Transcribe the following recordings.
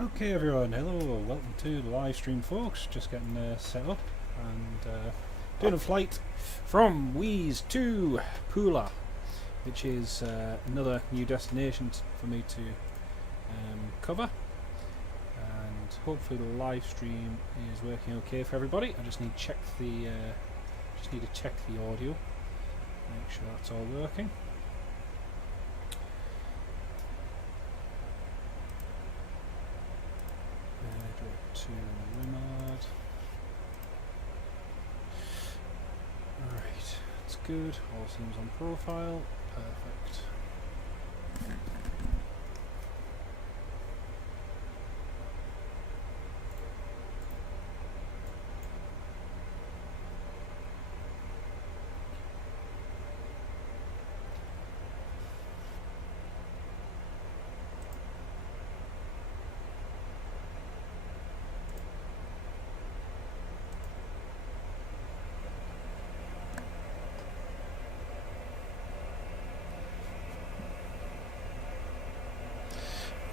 Okay everyone, hello, welcome to the live stream folks, just getting set up and doing a flight from Weeze to Pula, which is another new destination for me to cover, and hopefully the live stream is working okay for everybody. I just need to check the audio, make sure that's all working. To Rimard. Alright, that's good. All seems on profile. Perfect.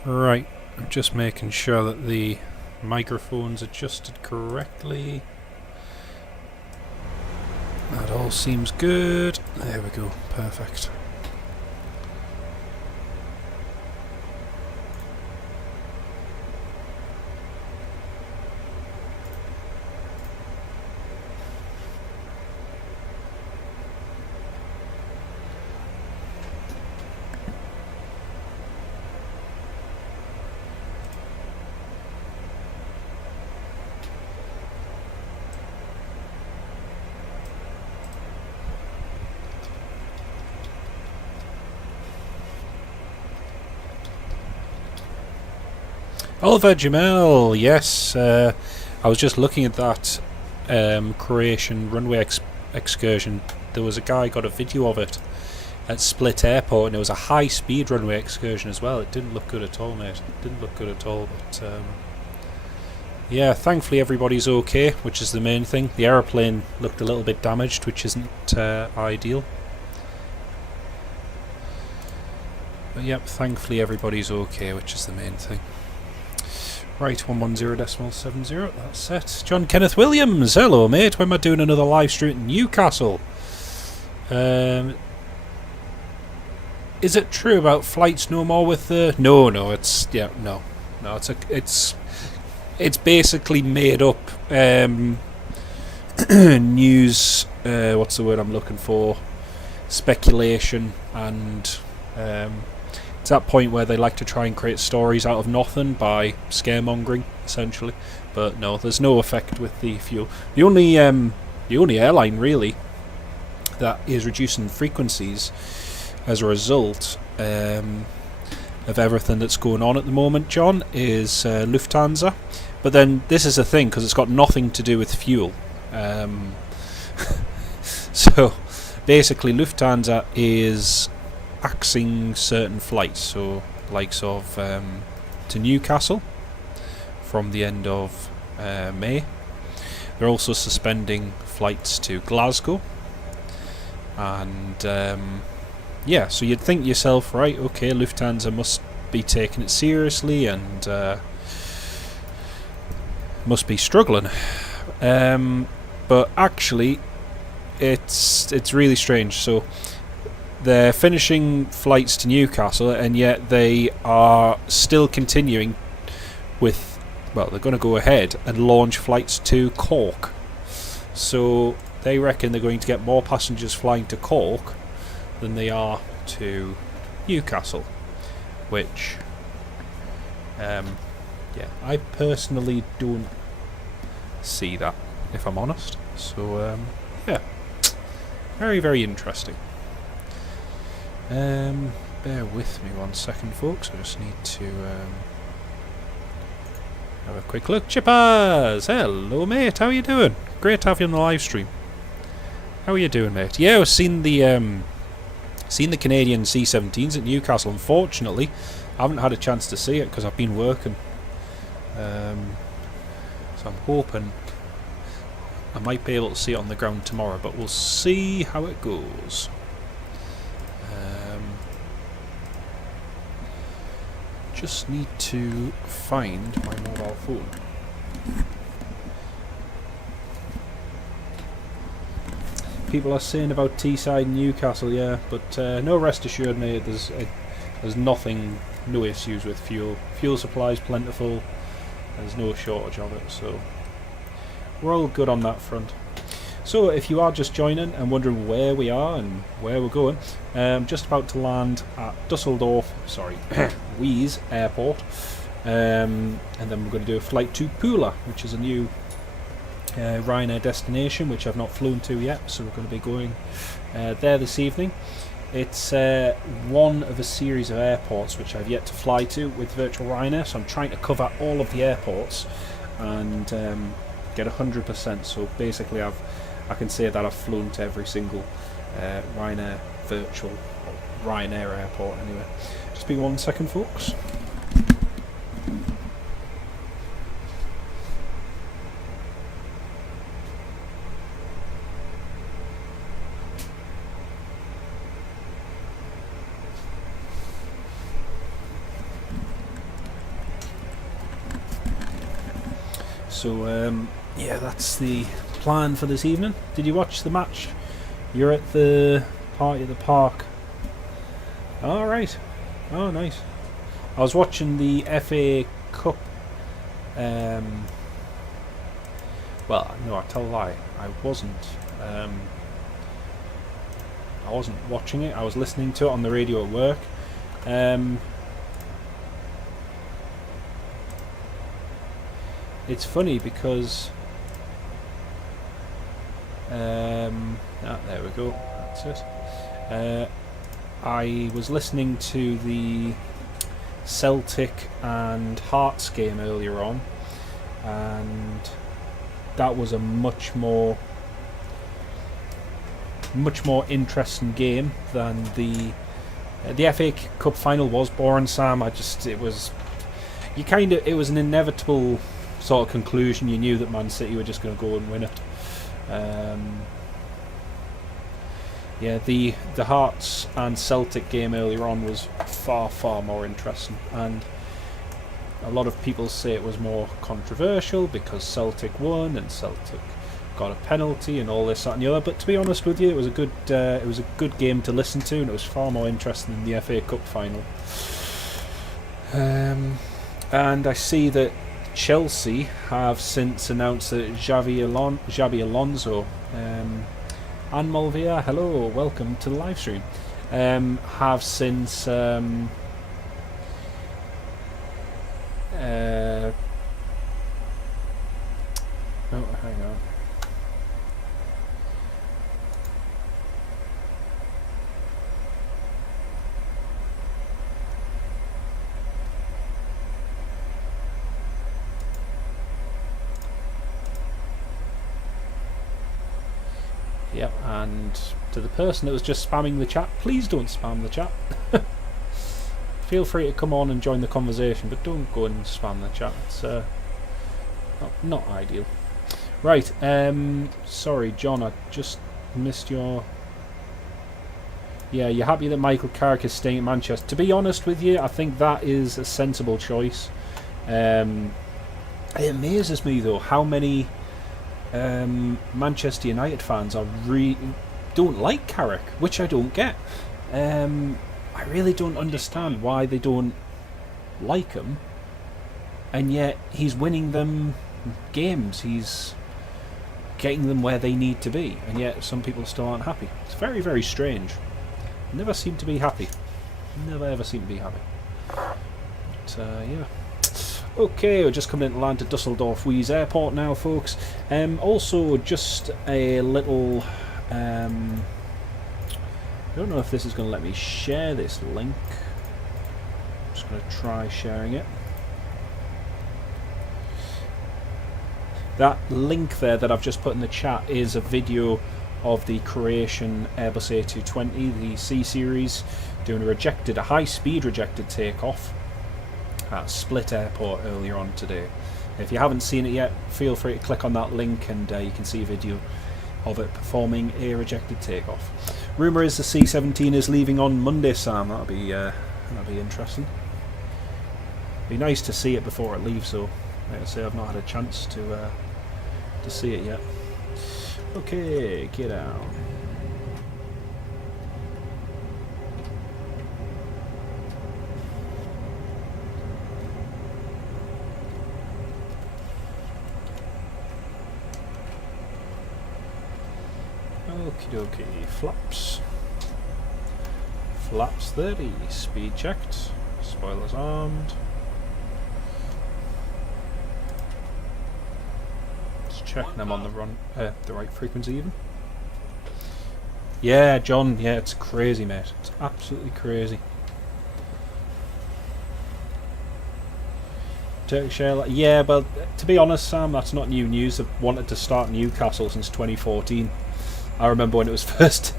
Right, I'm just making sure that the microphone's adjusted correctly. That all seems good. There we go, perfect. Oliver Jamel, yes, I was just looking at that Croatian runway excursion. There was a guy got a video of it at Split Airport, and it was a high-speed runway excursion as well. It didn't look good at all, mate. It didn't look good at all, but yeah, thankfully everybody's okay, which is the main thing. The aeroplane looked a little bit damaged, which isn't ideal. But yep, thankfully everybody's okay, which is the main thing. Right, 110.70, that's set. John Kenneth Williams, hello mate, when am I doing another live stream in Newcastle? Is it true about flights no more with the... No, it's... yeah, no, it's basically made up news, what's the word I'm looking for? Speculation, and it's that point where they like to try and create stories out of nothing by scaremongering, essentially. But no, there's no effect with the fuel. The only airline really that is reducing frequencies as a result of everything that's going on at the moment, John, is Lufthansa. But then this is a thing because it's got nothing to do with fuel. So basically, Lufthansa is axing certain flights, so likes of to Newcastle from the end of May. They're also suspending flights to Glasgow, and yeah, so you'd think yourself, right, okay, Lufthansa must be taking it seriously and must be struggling, but actually it's really strange. So they're finishing flights to Newcastle, and yet they are still continuing with, well, they're going to go ahead and launch flights to Cork. So they reckon they're going to get more passengers flying to Cork than they are to Newcastle, which yeah, I personally don't see that, if I'm honest. So yeah, very, very interesting. Bear with me 1 second, folks. I just need to have a quick look. Chippers! Hello, mate. How are you doing? Great to have you on the live stream. How are you doing, mate? Yeah, I've seen the Canadian C-17s at Newcastle. Unfortunately, I haven't had a chance to see it because I've been working. So I'm hoping I might be able to see it on the ground tomorrow, but we'll see how it goes. just need to find my mobile phone. People are saying about Teesside Newcastle, yeah, but no, rest assured, mate, there's nothing, no issues with fuel. Fuel supply is plentiful, there's no shortage of it, so we're all good on that front. So if you are just joining and wondering where we are and where we're going, just about to land at Weeze Airport, and then we're going to do a flight to Pula, which is a new Ryanair destination which I've not flown to yet, so we're going to be going there this evening. It's one of a series of airports which I've yet to fly to with Virtual Ryanair, so I'm trying to cover all of the airports and get 100%. So basically I can say that I've flown to every single Ryanair Virtual Ryanair airport anyway. Just be 1 second, folks. So yeah, that's the plan for this evening. Did you watch the match? You're at the party at the park. Alright. Oh, nice. I was watching the FA Cup. Well, no, I tell a lie. I wasn't watching it. I was listening to it on the radio at work. It's funny because there we go, that's it. I was listening to the Celtic and Hearts game earlier on, and that was a much more interesting game than the FA Cup final was. Boring, Sam. It was an inevitable sort of conclusion. You knew that Man City were just going to go and win it. Yeah, the Hearts and Celtic game earlier on was far more interesting, and a lot of people say it was more controversial because Celtic won and Celtic got a penalty and all this, that and the other. But to be honest with you, it was a good game to listen to, and it was far more interesting than the FA Cup final. And I see that Chelsea have since announced that Xabi Alonso and Mulvia, hello, welcome to the live stream, have since oh, hang on. Yep, and to the person that was just spamming the chat, please don't spam the chat. Feel free to come on and join the conversation, but don't go and spam the chat. It's not ideal. Right, sorry John, I just missed your... Yeah, you're happy that Michael Carrick is staying at Manchester. To be honest with you, I think that is a sensible choice. It amazes me though how many Manchester United fans don't like Carrick, which I don't get. I really don't understand why they don't like him, and yet he's winning them games, he's getting them where they need to be, and yet some people still aren't happy. It's very strange. Never seem to be happy. Never ever seem to be happy. But yeah. Okay, we're just coming into land to Dusseldorf Weeze Airport now, folks. Also, just a little... I don't know if this is going to let me share this link. I'm just going to try sharing it. That link there that I've just put in the chat is a video of the Croatian Airbus A220, the C-Series, doing a high-speed rejected takeoff at Split Airport earlier on today. If you haven't seen it yet, feel free to click on that link and you can see a video of it performing a rejected takeoff. Rumour is the C-17 is leaving on Monday, Sam. That'll be interesting. Be nice to see it before it leaves, though. Like I say, I've not had a chance to see it yet. Okay, get out. Okie dokie, flaps. Flaps 30, speed checked, spoilers armed. Just checking I'm on the right frequency even. Yeah, John, yeah, it's crazy, mate. It's absolutely crazy. Turkish Airlines, yeah, but to be honest, Sam, that's not new news. They've wanted to start Newcastle since 2014. I remember when it was first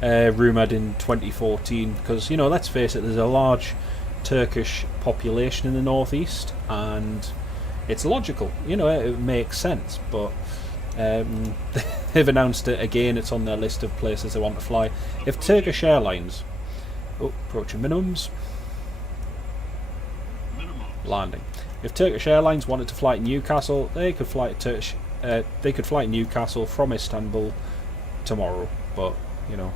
rumoured in 2014, because, you know, let's face it, there's a large Turkish population in the northeast, and it's logical, you know, it makes sense, but they've announced it again. It's on their list of places they want to fly. If Turkish Airlines, approaching minimums, landing. If Turkish Airlines wanted to fly to Newcastle, they could fly to Newcastle from Istanbul tomorrow, but you know,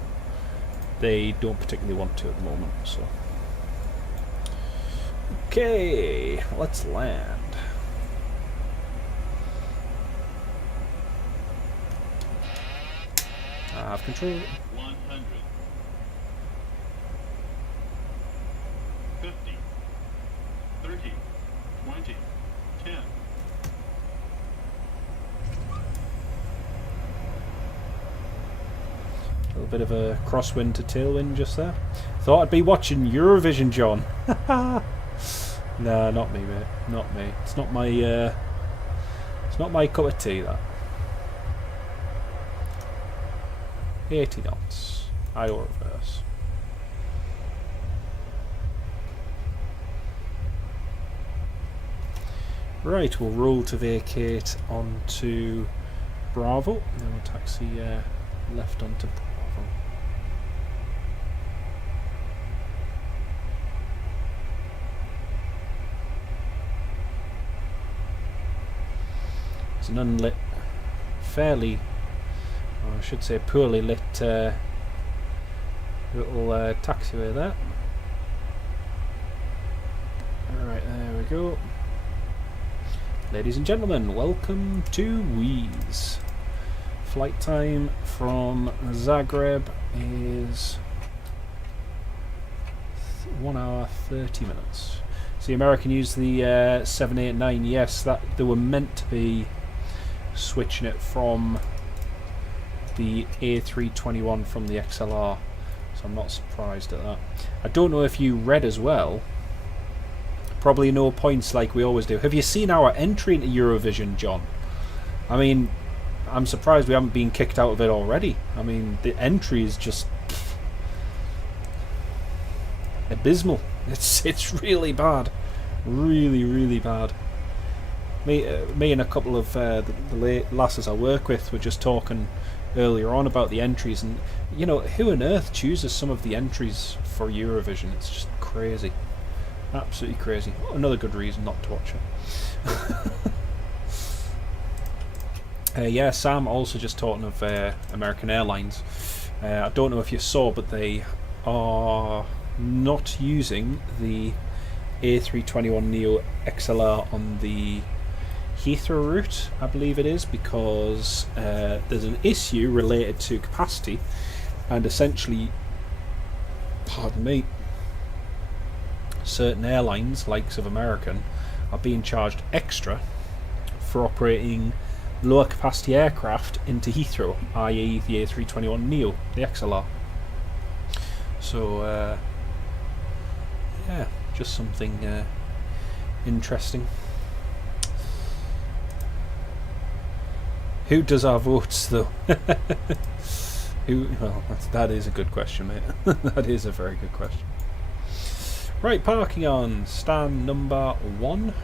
they don't particularly want to at the moment. So okay, let's land. I have control. 100 50 30 20 10. A little bit of a crosswind to tailwind just there. Thought I'd be watching Eurovision, John. Nah, not me, mate. Not me. It's not my cup of tea, that. 80 knots. Idle reverse. Right, we'll roll to vacate onto Bravo. Then we'll taxi left onto Bravo. It's an unlit, fairly, or I should say poorly lit little taxiway there. Alright, there we go. Ladies and gentlemen, welcome to Weeze. Flight time from Zagreb is 1 hour 30 minutes. So the American used the 789. Yes, that they were meant to be switching it from the A321 from the XLR, so I'm not surprised at that. I don't know if you read as well. Probably no points like we always do. Have you seen our entry into Eurovision, John? I mean, I'm surprised we haven't been kicked out of it already. I mean, the entry is just abysmal. It's really bad, really bad. Me and a couple of the lasses I work with were just talking earlier on about the entries, and you know, who on earth chooses some of the entries for Eurovision? It's just crazy, absolutely crazy. Another good reason not to watch it. Yeah, Sam also just talking of American Airlines. I don't know if you saw, but they are not using the A321neo XLR on the Heathrow route, I believe it is, because there's an issue related to capacity, and essentially, pardon me, certain airlines, likes of American, are being charged extra for operating lower capacity aircraft into Heathrow, i.e. the A321neo, the XLR. So yeah, just something interesting. Who does our votes, though? Well, that is a good question, mate. That is a very good question. Right, parking on stand number 1.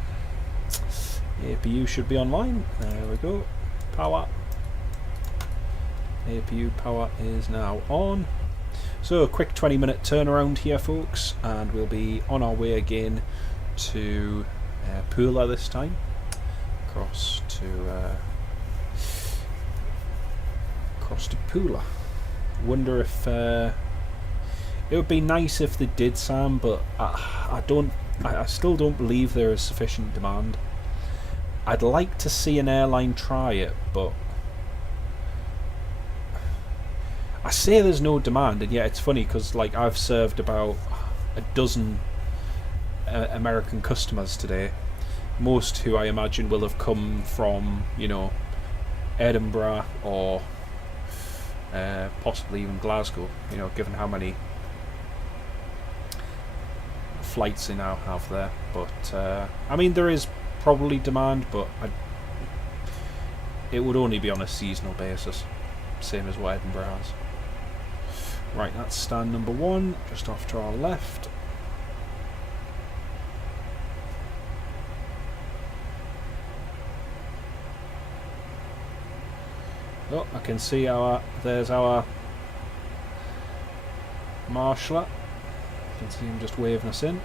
APU should be online. There we go. Power. APU power is now on. So a quick 20-minute turnaround here, folks, and we'll be on our way again to Pula this time. Across to Pula. Wonder if it would be nice if they did, Sam, but I still don't believe there is sufficient demand. I'd like to see an airline try it, but I say there's no demand, and yet it's funny because like I've served about a dozen American customers today, most who I imagine will have come from, you know, Edinburgh or possibly even Glasgow, you know, given how many flights they now have there. But I mean, there is probably demand, but it would only be on a seasonal basis, same as what Edinburgh has. Right, that's stand number 1, just off to our left. Oh, I can see there's our marshaller. You can see him just waving us in.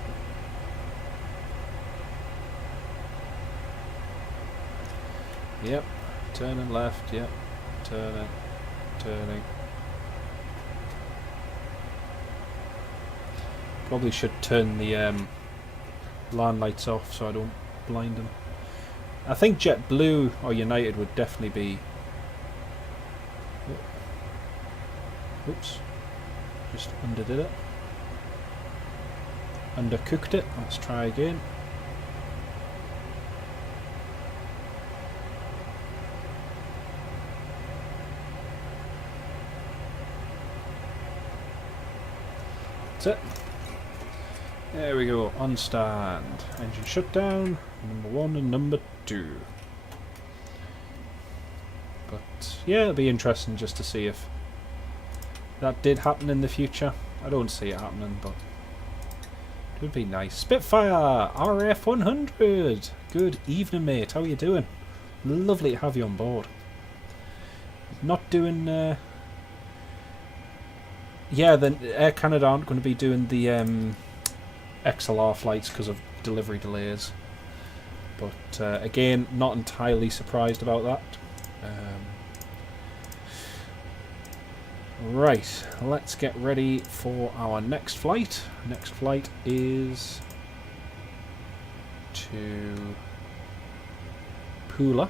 Yep, turning left, yep, turning. Probably should turn the land lights off so I don't blind them. I think JetBlue or United would definitely be... Oops, just underdid it. Undercooked it. Let's try again. That's it. There we go, on stand. Engine shutdown, number 1 and number 2. But yeah, it'll be interesting just to see if that did happen in the future. I don't see it happening, but it would be nice. Spitfire RF100. Good evening, mate. How are you doing? Lovely to have you on board. Not doing... yeah, then Air Canada aren't going to be doing the XLR flights because of delivery delays. But again, not entirely surprised about that. Right, let's get ready for our next flight. Next flight is to Pula.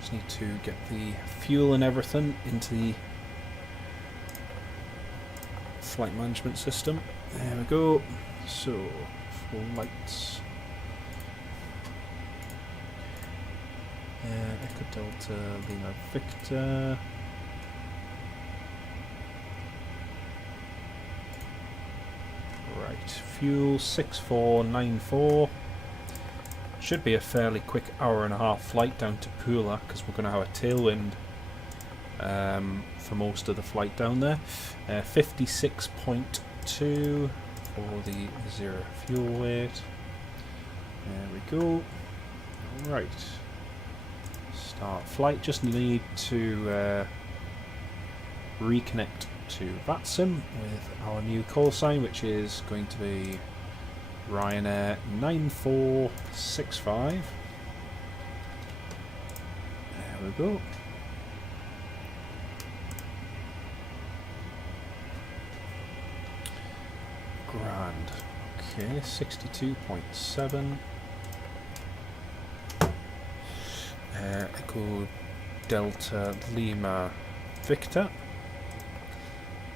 Just need to get the fuel and everything into the flight management system. There we go. So, flights. Echo Delta Lima Victor. Right, fuel 6494. Should be a fairly quick hour-and-a-half flight down to Pula because we're going to have a tailwind for most of the flight down there. 56.2 for the 0 fuel weight. There we go. Right. Start flight. Just need to reconnect to Vatsim with our new call sign, which is going to be Ryanair 9465. There we go. Grand. Okay, 62.7. Echo Delta Lima Victor.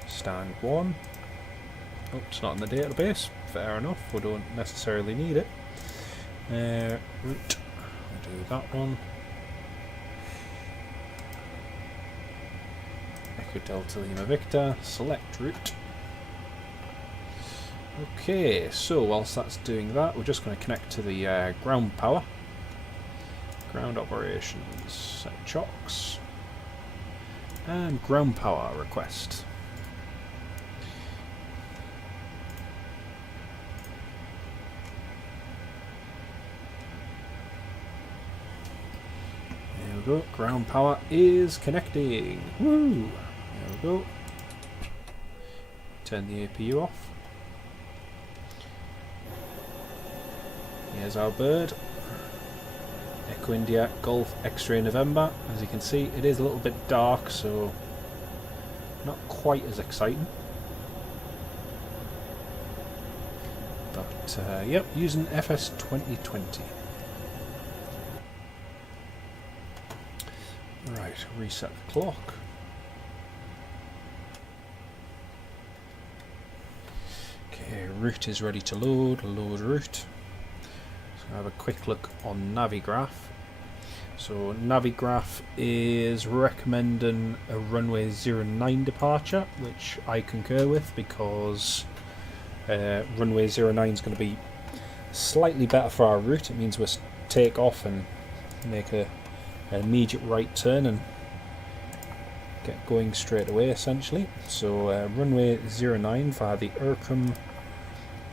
Stand 1. Oh, it's not in the database. Fair enough, we don't necessarily need it. Route. We'll do that one. Echo Delta Lima Victor. Select route. Okay, so whilst that's doing that, we're just going to connect to the ground power. Ground operations, set chocks. And ground power request. There we go, ground power is connecting. Woo! There we go. Turn the APU off. Here's our bird. Echo India Golf X-Ray November. As you can see, it is a little bit dark, so not quite as exciting. But yep, using FS2020. Right, reset the clock. Okay, route is ready to load. Load route. So have a quick look on Navigraph. So Navigraph is recommending a runway 09 departure, which I concur with because runway 09 is going to be slightly better for our route. It means we'll take off and make an immediate right turn and get going straight away, essentially. So runway 09 via the Urcum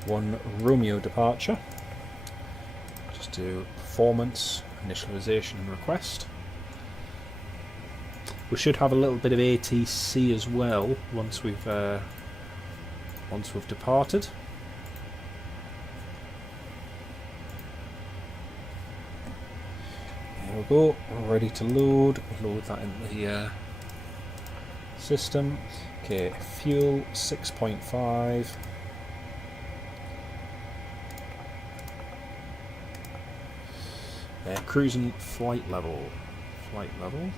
1 Romeo departure. Just do performance, initialization and request. We should have a little bit of ATC as well once we've departed. There we go, ready to load. Load that into the system. Okay, fuel 6.5. Cruising flight level. Flight level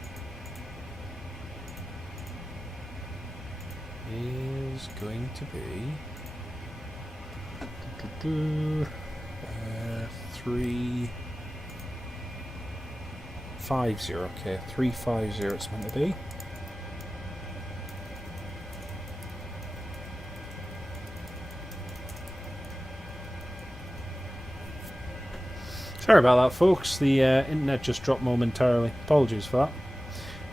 is going to be 350. Okay, 350 it's meant to be. Sorry about that, folks. The internet just dropped momentarily. Apologies for that.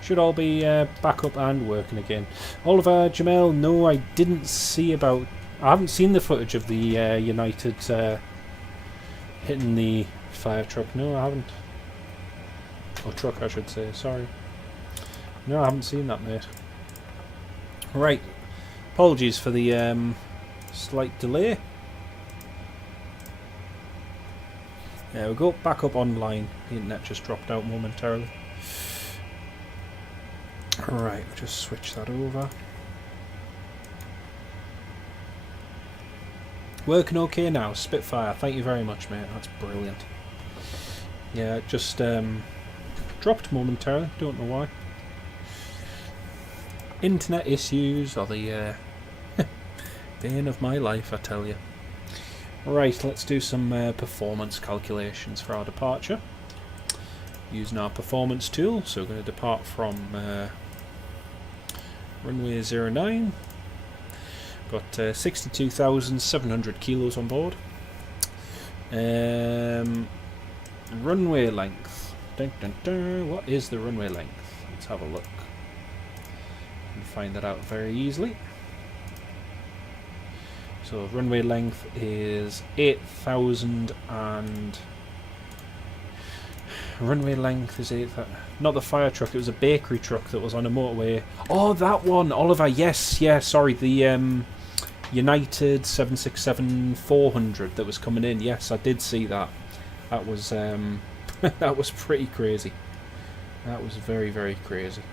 Should all be back up and working again. Oliver, Jamel, no, I didn't see about... I haven't seen the footage of the United hitting the fire truck. No, I haven't. Or truck, I should say. Sorry. No, I haven't seen that, mate. Right. Apologies for the slight delay. There we go, back up online. The internet just dropped out momentarily. Alright, we'll just switch that over. Working okay now, Spitfire. Thank you very much, mate. That's brilliant. Yeah, it just dropped momentarily. Don't know why. Internet issues are the bane of my life, I tell you. Right, let's do some performance calculations for our departure. Using our performance tool, so we're going to depart from runway 09. Got 62,700 kilos on board. Runway length. Dun, dun, dun. What is the runway length? Let's have a look. You can find that out very easily. So runway length is 8,000 and... Runway length is 8,000... Not the fire truck, it was a bakery truck that was on a motorway. Oh, that one! Oliver, yes, yeah, sorry, the United 767-400 that was coming in. Yes, I did see that. That was, that was pretty crazy. That was very, very crazy.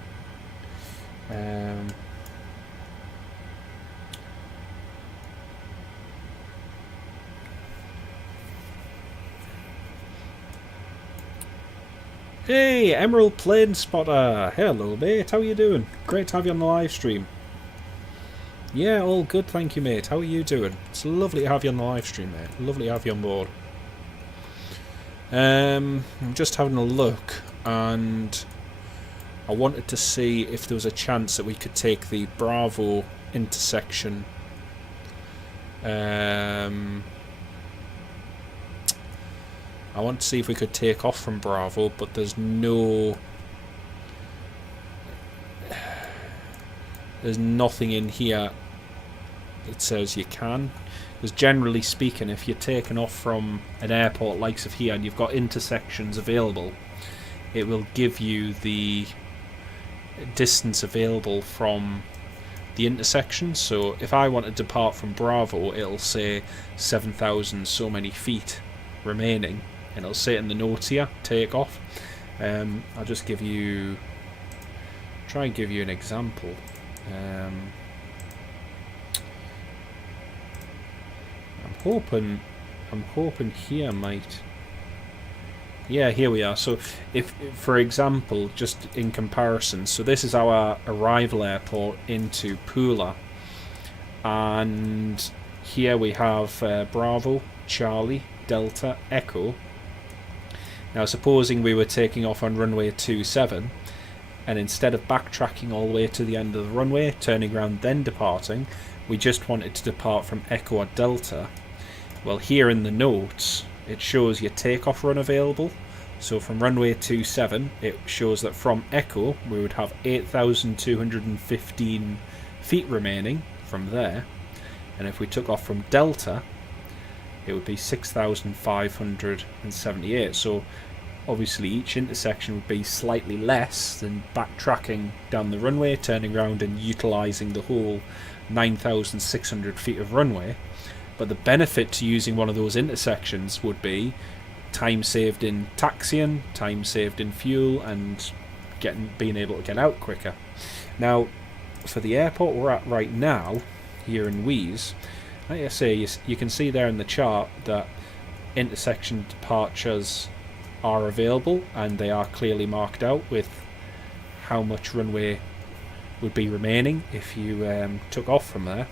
Hey, Emerald Plane Spotter! Hello, mate. How are you doing? Great to have you on the live stream. Yeah, all good, thank you, mate. How are you doing? It's lovely to have you on the live stream, mate. Lovely to have you on board. I'm just having a look, and I wanted to see if there was a chance that we could take the Bravo intersection. I want to see if we could take off from Bravo, but there's no... There's nothing in here that says you can. Because generally speaking, if you're taking off from an airport likes of here and you've got intersections available, it will give you the distance available from the intersection. So if I want to depart from Bravo, it'll say 7,000 so many feet. remaining, and it'll say it in the notes here, take off. I'll just give you, try and give you an example. I'm hoping here might. Yeah, here we are. So, if, for example, just in comparison, so this is our arrival airport into Pula, and here we have Bravo, Charlie, Delta, Echo. Now, supposing we were taking off on runway 27, and instead of backtracking all the way to the end of the runway, turning around then departing, we just wanted to depart from Echo or Delta. Well, here in the notes, it shows your takeoff run available. So from runway 27, it shows that from Echo, we would have 8,215 feet remaining from there. And if we took off from Delta, it would be 6,578. So obviously each intersection would be slightly less than backtracking down the runway, turning around and utilising the whole 9,600 feet of runway. But the benefit to using one of those intersections would be time saved in taxiing, time saved in fuel, and being able to get out quicker. Now, for the airport we're at right now, here in Weeze, like I say, you can see there in the chart that intersection departures are available, and they are clearly marked out with how much runway would be remaining if you took off from there.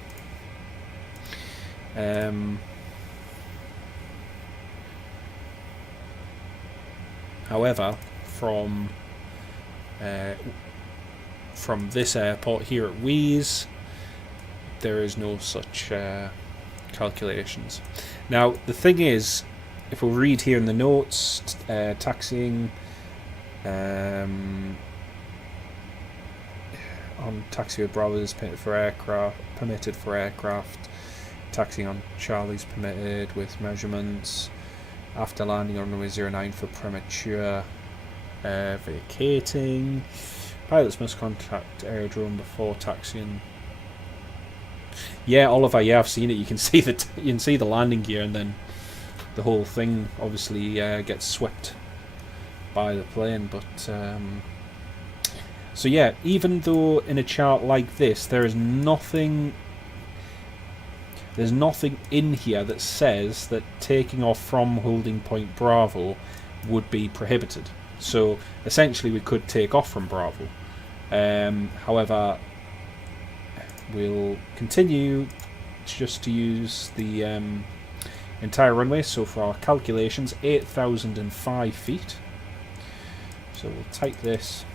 However, from this airport here at Weeze, there is no such calculations. Now, the thing is, if we read here in the notes, taxiing on taxi with Bravo is permitted for aircraft. Taxiing on Charlie's permitted with measurements. After landing on runway 09 for premature vacating. Pilots must contact aerodrome before taxiing. Yeah, Oliver. Yeah, I've seen it. You can see the landing gear, and then the whole thing obviously gets swept by the plane. But so yeah, even though in a chart like this there is nothing. There's nothing in here that says that taking off from holding point Bravo would be prohibited. So essentially we could take off from Bravo. However, we'll continue just to use the entire runway. So for our calculations, 8,005 feet. So we'll type this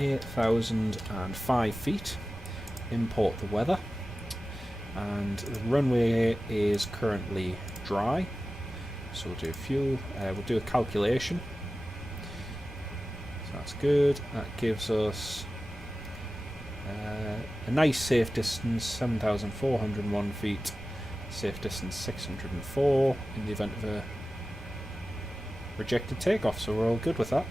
8,005 feet. Import the weather, and the runway is currently dry, so we'll do fuel. We'll do a calculation, so that's good. That gives us a nice safe distance, 7,401 feet, safe distance 604 in the event of a rejected takeoff, so we're all good with that.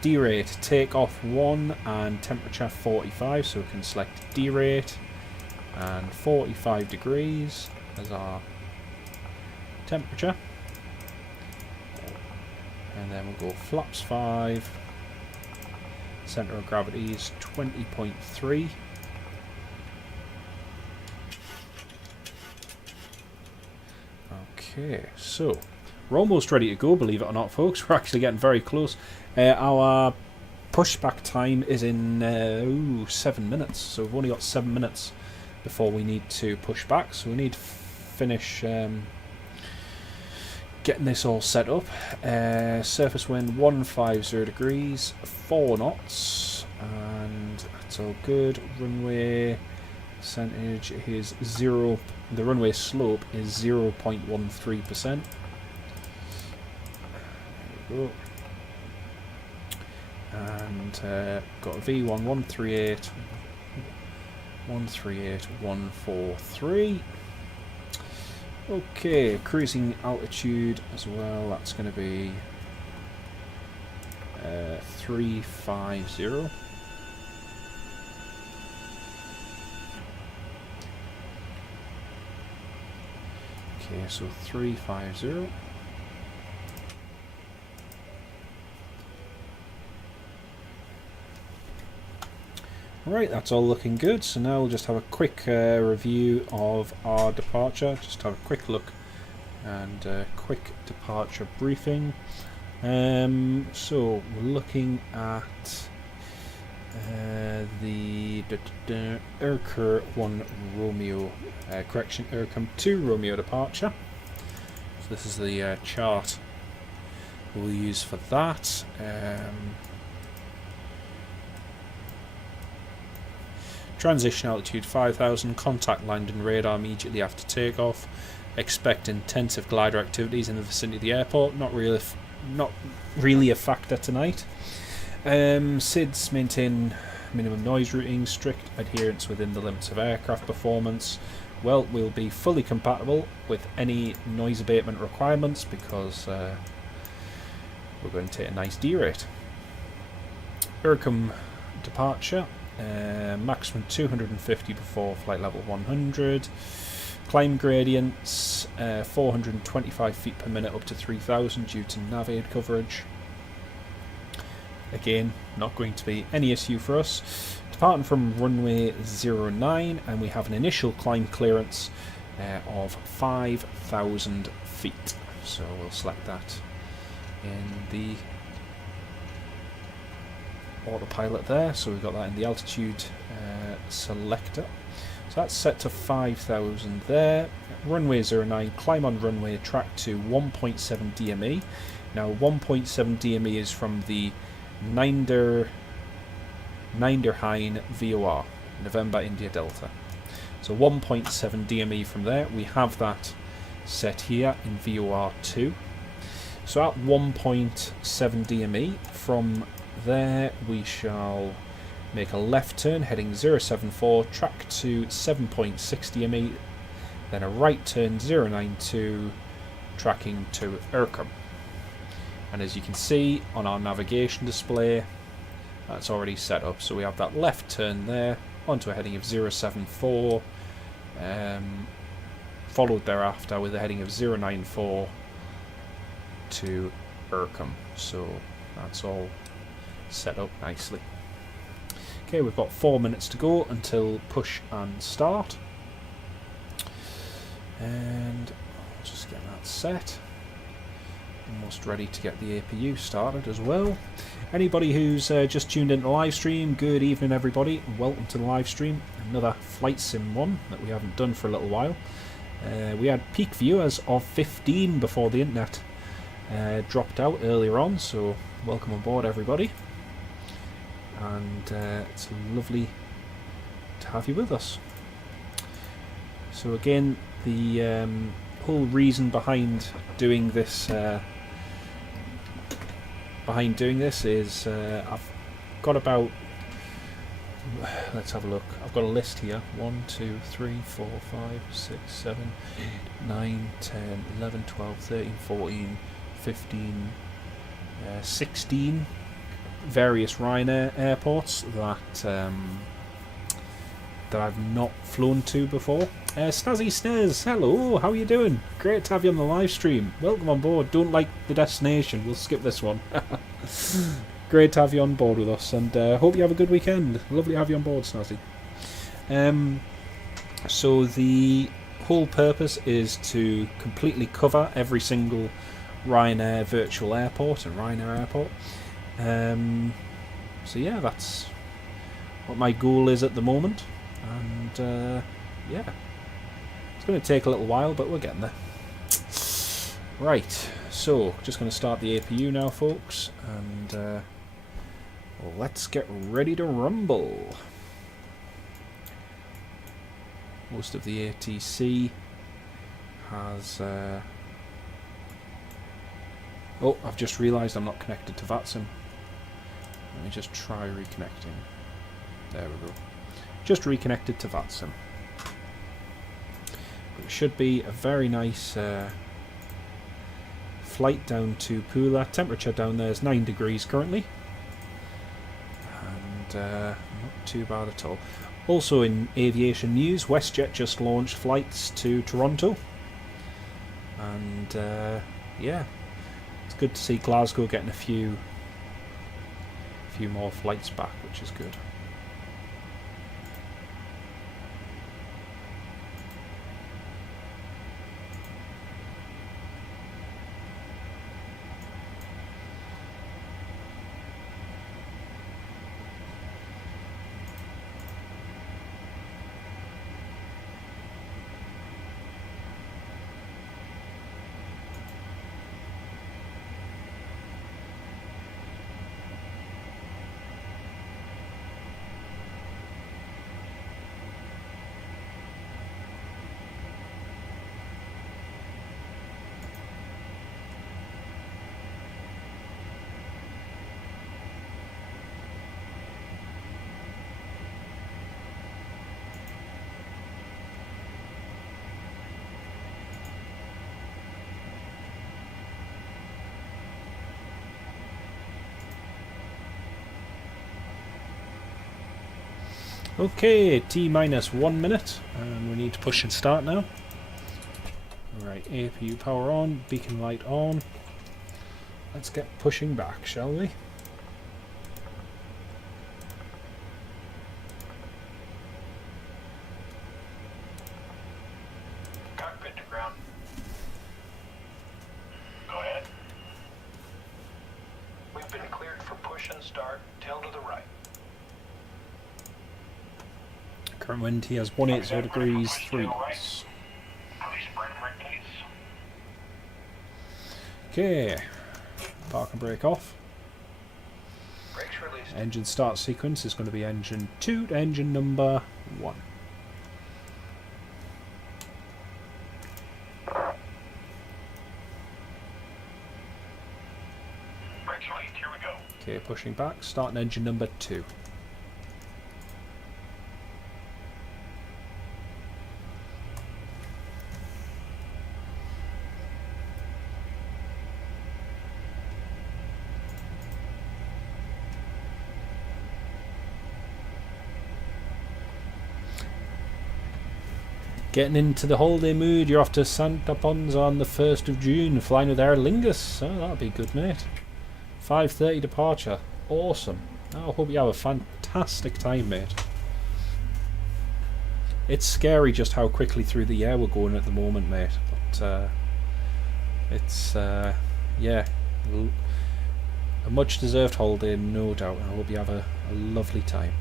D-rate, takeoff 1 and temperature 45, so we can select D-rate and 45 degrees as our temperature, and then we'll go flaps 5, centre of gravity is 20.3. Okay, so we're almost ready to go, believe it or not, folks. We're actually getting very close. Our pushback time is in 7 minutes, so we've only got 7 minutes before we need to push back. So we need to finish getting this all set up. Surface wind 150 degrees, 4 knots, and that's all good. Runway percentage is 0. The runway slope is 0.13%. Go. And got a V1 138 143. Okay, cruising altitude as well, that's going to be 350. Okay, so 350. Right, that's all looking good. So now we'll just have a quick review of our departure. Just have a quick look and quick departure briefing. So we're looking at the Urker 1 Romeo, Urcum 2 Romeo departure. So this is the chart we'll use for that. Transition altitude 5000, contact landing radar immediately after takeoff. Expect intensive glider activities in the vicinity of the airport. Not really a factor tonight. SIDS maintain minimum noise routing, strict adherence within the limits of aircraft performance. Well, we'll be fully compatible with any noise abatement requirements because we're going to take a nice D rate. Urcum departure. Maximum 250 before flight level 100. Climb gradients 425 feet per minute up to 3000 due to nav aid coverage. Again, not going to be any issue for us. Departing from runway 09, and we have an initial climb clearance of 5000 feet. So we'll select that in the autopilot there, so we've got that in the altitude selector. So that's set to 5000 there. Runway 09, climb on runway, track to 1.7 DME. Now 1.7 DME is from the Ninderhain VOR, November India Delta. So 1.7 DME from there. We have that set here in VOR 2. So at 1.7 DME, from there we shall make a left turn heading 074, track to 7.6 DME, then a right turn 092, tracking to Urcum. And as you can see on our navigation display, that's already set up. So we have that left turn there onto a heading of 074, followed thereafter with a heading of 094 to Urcum. So that's all set up nicely. Okay, we've got 4 minutes to go until push and start. And I'll just get that set. Almost ready to get the APU started as well. Anybody who's just tuned into the live stream, good evening everybody, welcome to the live stream. Another flight sim one that we haven't done for a little while. We had peak viewers of 15 before the internet dropped out earlier on, so welcome on board everybody. And it's lovely to have you with us. So again, the whole reason behind doing this is I've got about, let's have a look, I've got a list here, 1, 2, 3, 4, 5, 6, 7, 8, 9, 10, 11, 12, 13, 14, 15, 16 various Ryanair airports that I've not flown to before. Snazzy Snares, hello, how are you doing? Great to have you on the live stream. Welcome on board. Don't like the destination, we'll skip this one. Great to have you on board with us, and hope you have a good weekend. Lovely to have you on board, Snazzy. So the whole purpose is to completely cover every single Ryanair virtual airport and Ryanair airport. So yeah, that's what my goal is at the moment, and yeah, it's going to take a little while, but we're getting there. Right, so just going to start the APU now, folks, and let's get ready to rumble. Most of the ATC has oh, I've just realised I'm not connected to Vatsim. Let me just try reconnecting. There we go. Just reconnected to Vatsim. It should be a very nice flight down to Pula. Temperature down there is 9 degrees currently. And not too bad at all. Also in aviation news, WestJet just launched flights to Toronto. And yeah, it's good to see Glasgow getting a few more flights back, which is good. Okay, T-minus 1 minute, and we need to push and start now. Right, APU power on, beacon light on. Let's get pushing back, shall we? Cockpit to ground. Go ahead. We've been cleared for push and start. Tail to the right. Current wind T has 180 degrees, 3 knots. Okay, park and brake off. Brakes released. Engine start sequence is going to be engine 2 to engine number 1. Brakes released. Here we go. Okay, pushing back, starting engine number 2. Getting into the holiday mood, you're off to Santa Ponza on the 1st of June, flying with Aer Lingus. Oh, that'll be good, mate. 5:30 departure. Awesome. I hope you have a fantastic time, mate. It's scary just how quickly through the year we're going at the moment, mate. But it's, yeah, a much-deserved holiday, no doubt. I hope you have a lovely time.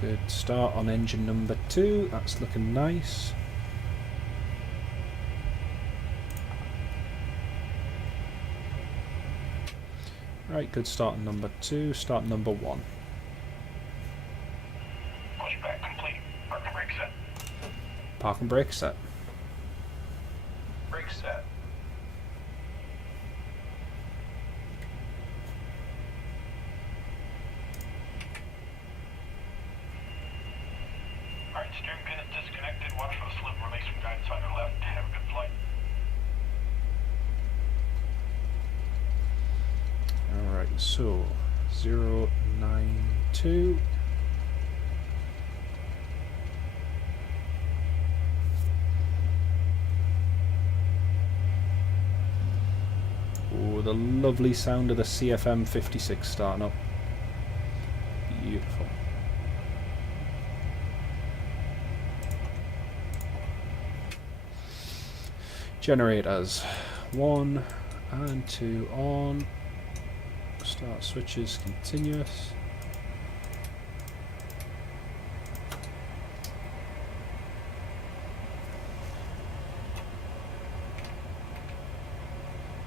Good start on engine number 2, that's looking nice. Right, good start on number 2, start number 1. Pushback complete. Park and brake set. Park and brake set. Brake set. Alright, steering pin is disconnected. Watch for the slip release from guidance on your left. Have a good flight. Alright, so 092. Oh, the lovely sound of the CFM 56 starting up. Beautiful. Generators 1 and 2 on. Start switches continuous.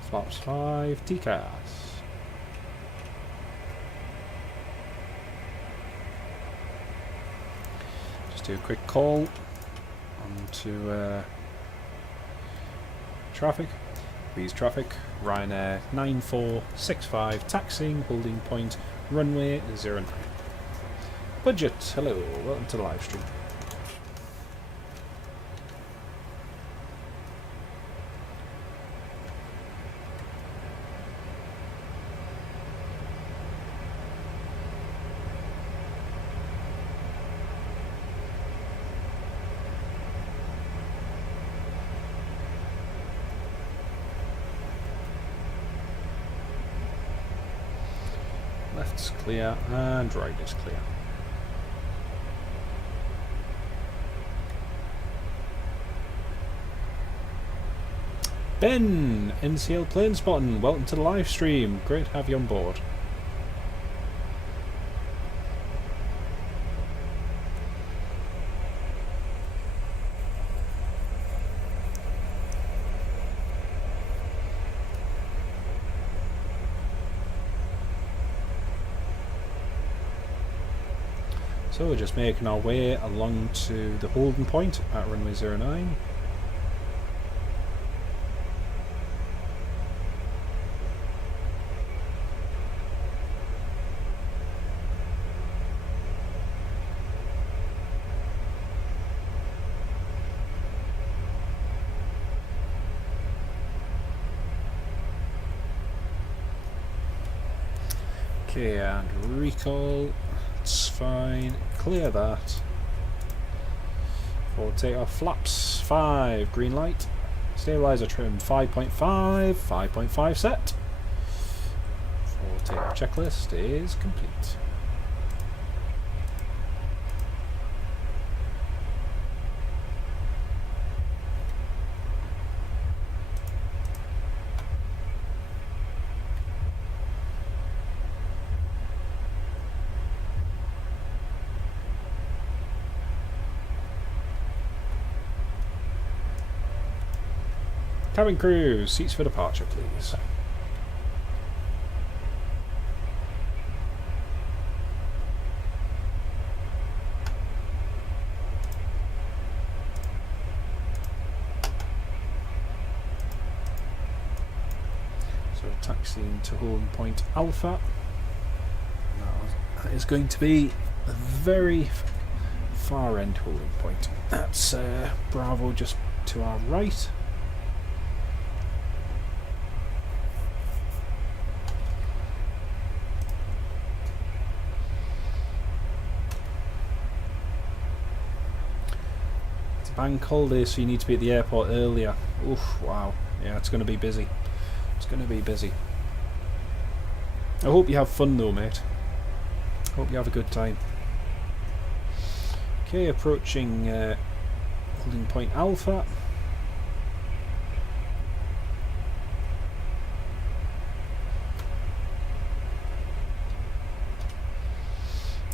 Flaps 5, TCAS. Just do a quick call onto traffic. Weeze traffic, Ryanair 9465, taxiing, holding point, runway 09. Budget, hello, welcome to the live stream. left's clear and right is clear. Ben, NCL Plane Spotting, welcome to the live stream. Great to have you on board. So we're just making our way along to the holding point at runway 09. Okay, and recall. It's fine. Clear that. Forward takeoff. Flaps 5. Green light. Stabilizer trim 5.5. 5.5 set. Forward takeoff checklist is complete. Cabin crew, seats for departure, please. So taxiing to holding point Alpha. That is going to be a very far end holding point. That's Bravo just to our right. Bank holiday, so you need to be at the airport earlier. Oof, wow. Yeah, it's going to be busy. It's going to be busy. I hope you have fun though, mate. Hope you have a good time. Okay, approaching holding point Alpha.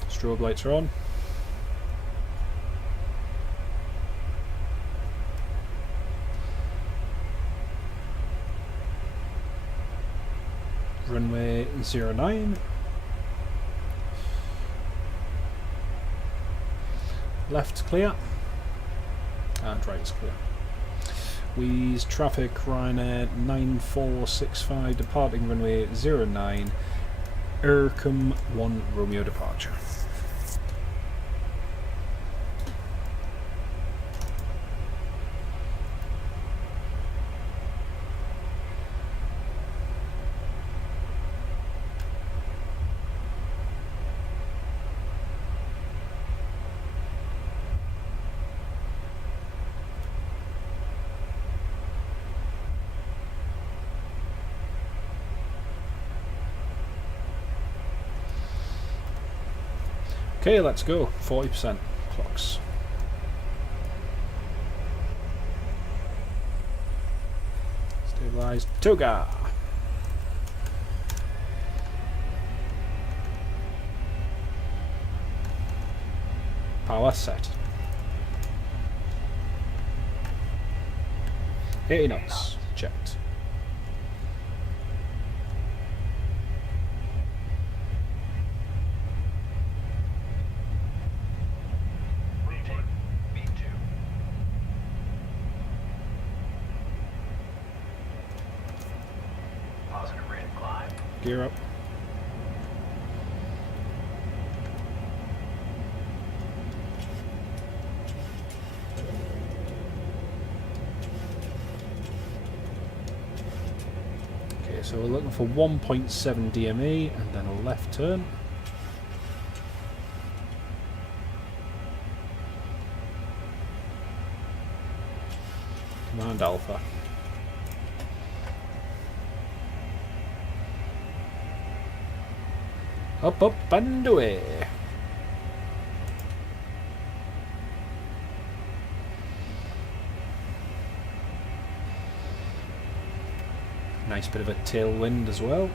Strobe lights are on. Runway 09. Left's clear. And right's clear. Weeze traffic Ryanair 9465 departing runway 09. Ercom 1 Romeo departure. Okay, let's go. 40% clocks. Stabilized. Toga. Power set. 80 knots. Checked. Gear up. Okay, so we're looking for 1.7 DME and then a left turn. Command Alpha. Up, up, and away. Nice bit of a tailwind as well.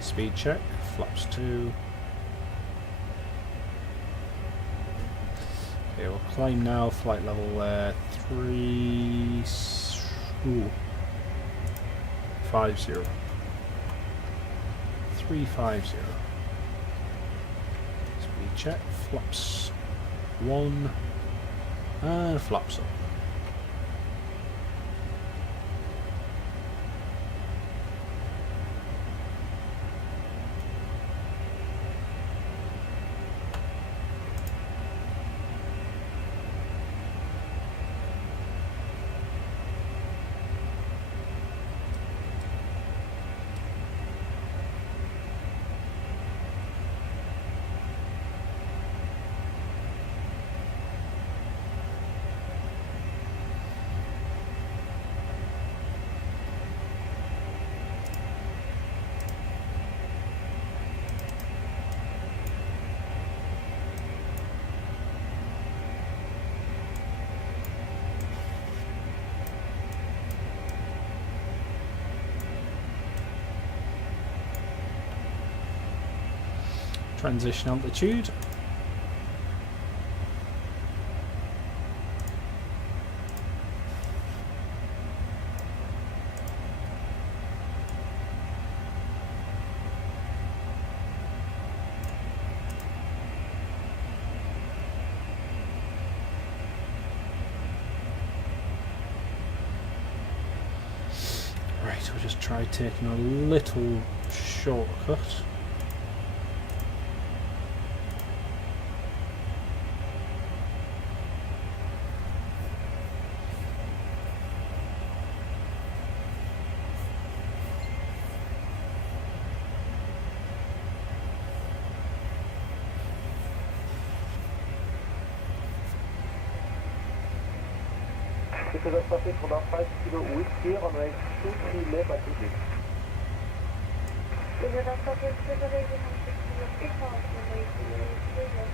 Speed check, flaps 2. Okay, we'll climb now, flight level 350. 350. Speed check, flaps 1, and flaps up. Transition altitude. Right, we'll just try taking a little shortcut. Bitte das Paket 130 Kilo Whiskey, runway 23 left at 26. Bitte das Paket 130 Kilo Echo, runway 23 left.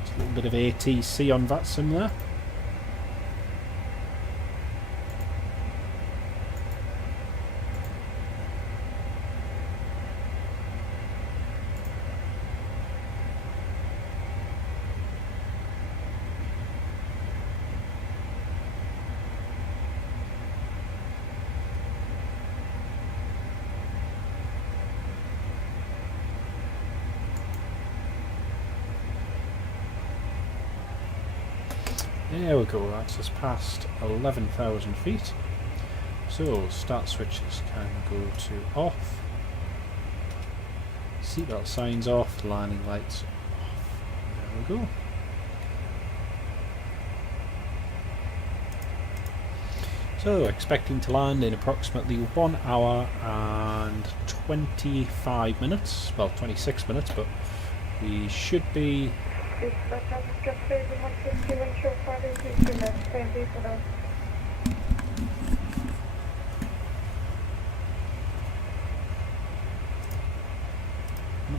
Just a little bit of ATC on Vatsim there. There we go, that's just past 11,000 feet. So, start switches can go to off. Seatbelt signs off, landing lights off. There we go. So, expecting to land in approximately 1 hour and 25 minutes. Well, 26 minutes, but we should be... Not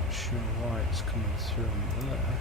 sure why it's coming through there.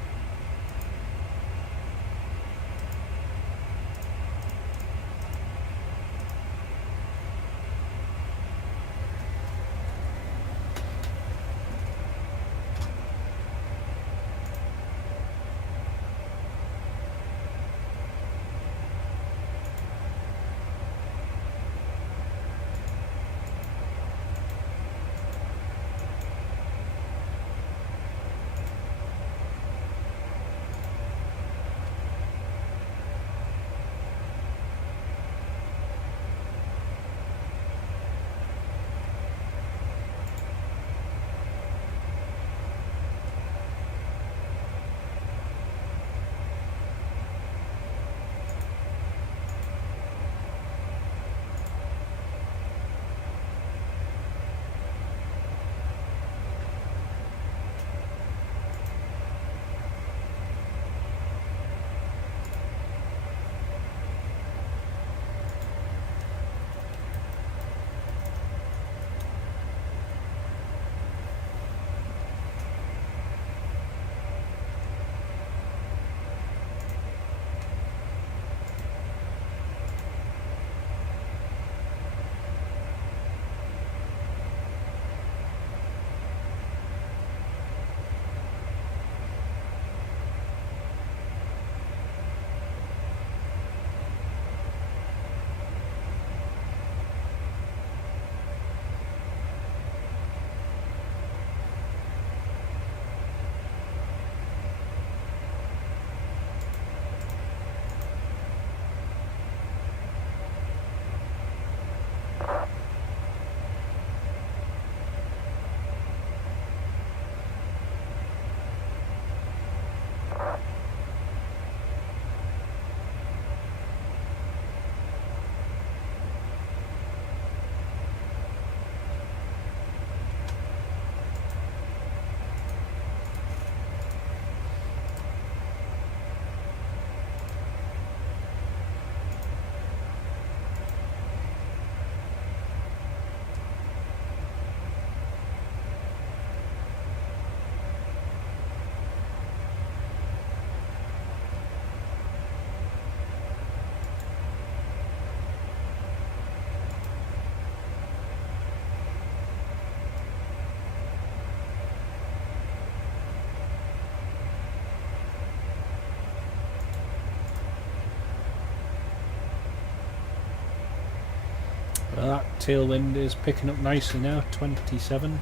Well, that tailwind is picking up nicely now, 27,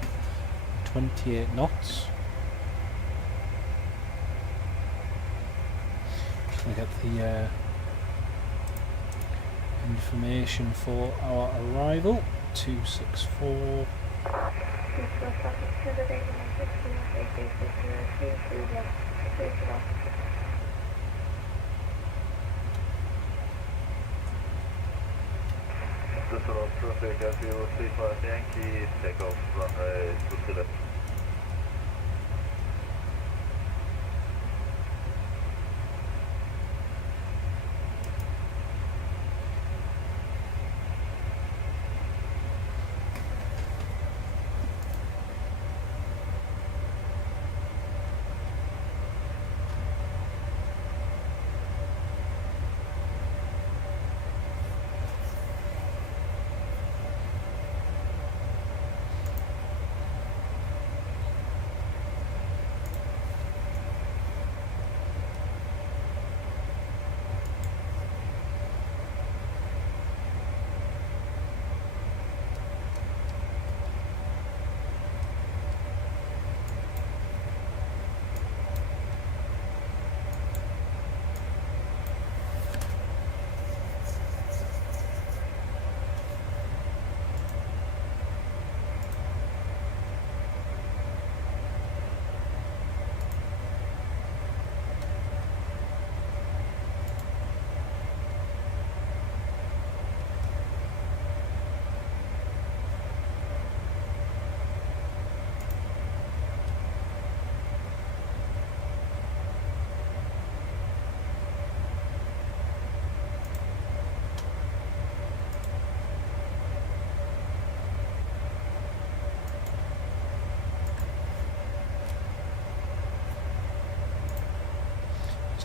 28 knots. Just going to get the information for our arrival. 264. Traffic at 3 Yankee, take off runway 2 left.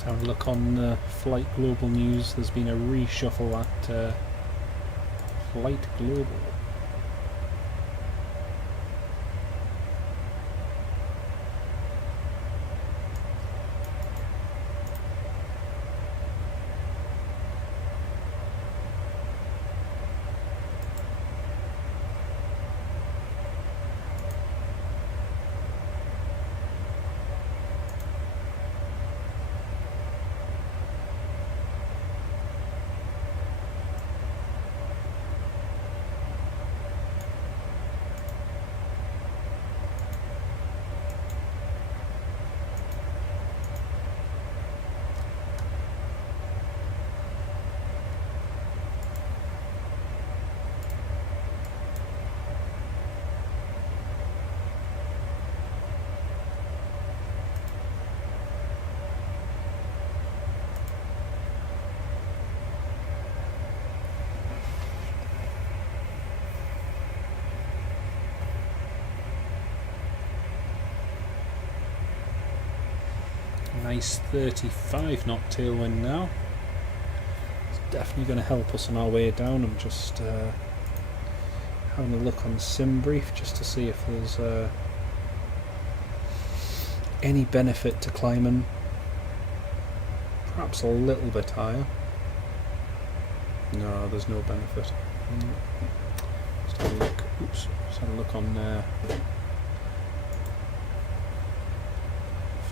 Having a look on Flight Global News, there's been a reshuffle at Flight Global. Nice 35 knot tailwind now. It's definitely going to help us on our way down. I'm just having a look on SimBrief just to see if there's any benefit to climbing perhaps a little bit higher. No, there's no benefit. Just have a look. Oops, just have a look on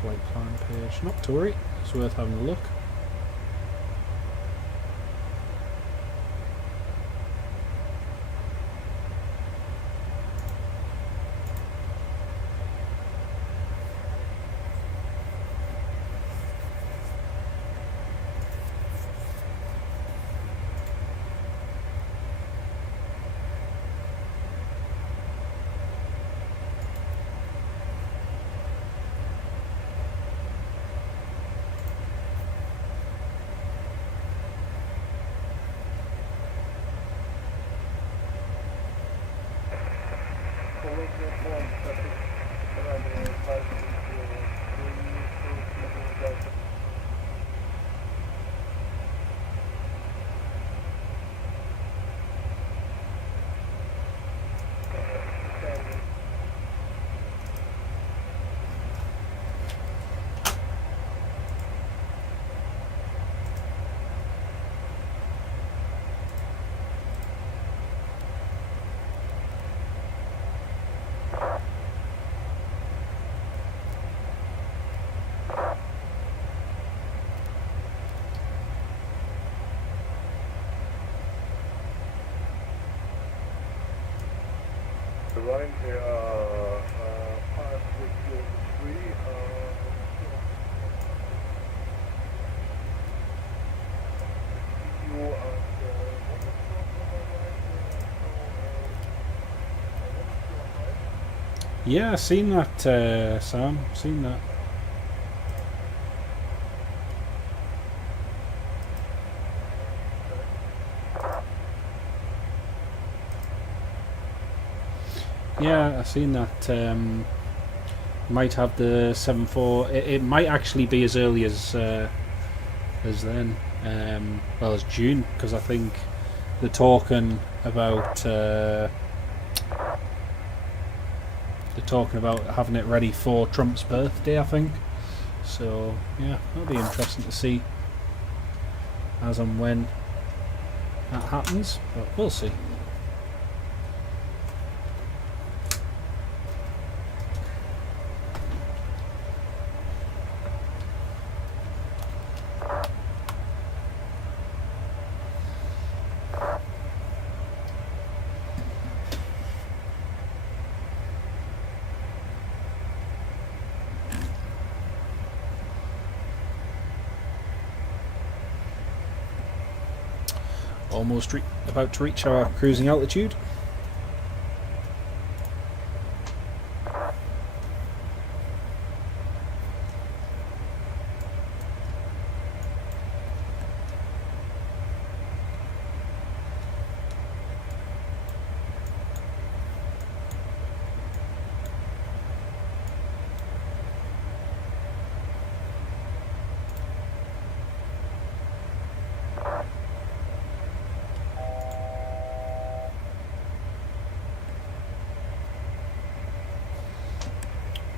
flight plan page. Not to worry, it's worth having a look. Ryanair 503. You Yeah, I've seen that, Sam. Seen that. Yeah, I've seen that. Might have the 7.4. It might actually be as early as then. Well, as June, because I think they're talking about having it ready for Trump's birthday, I think. So yeah, that'll be interesting to see as and when that happens, but we'll see. Almost about to reach our cruising altitude.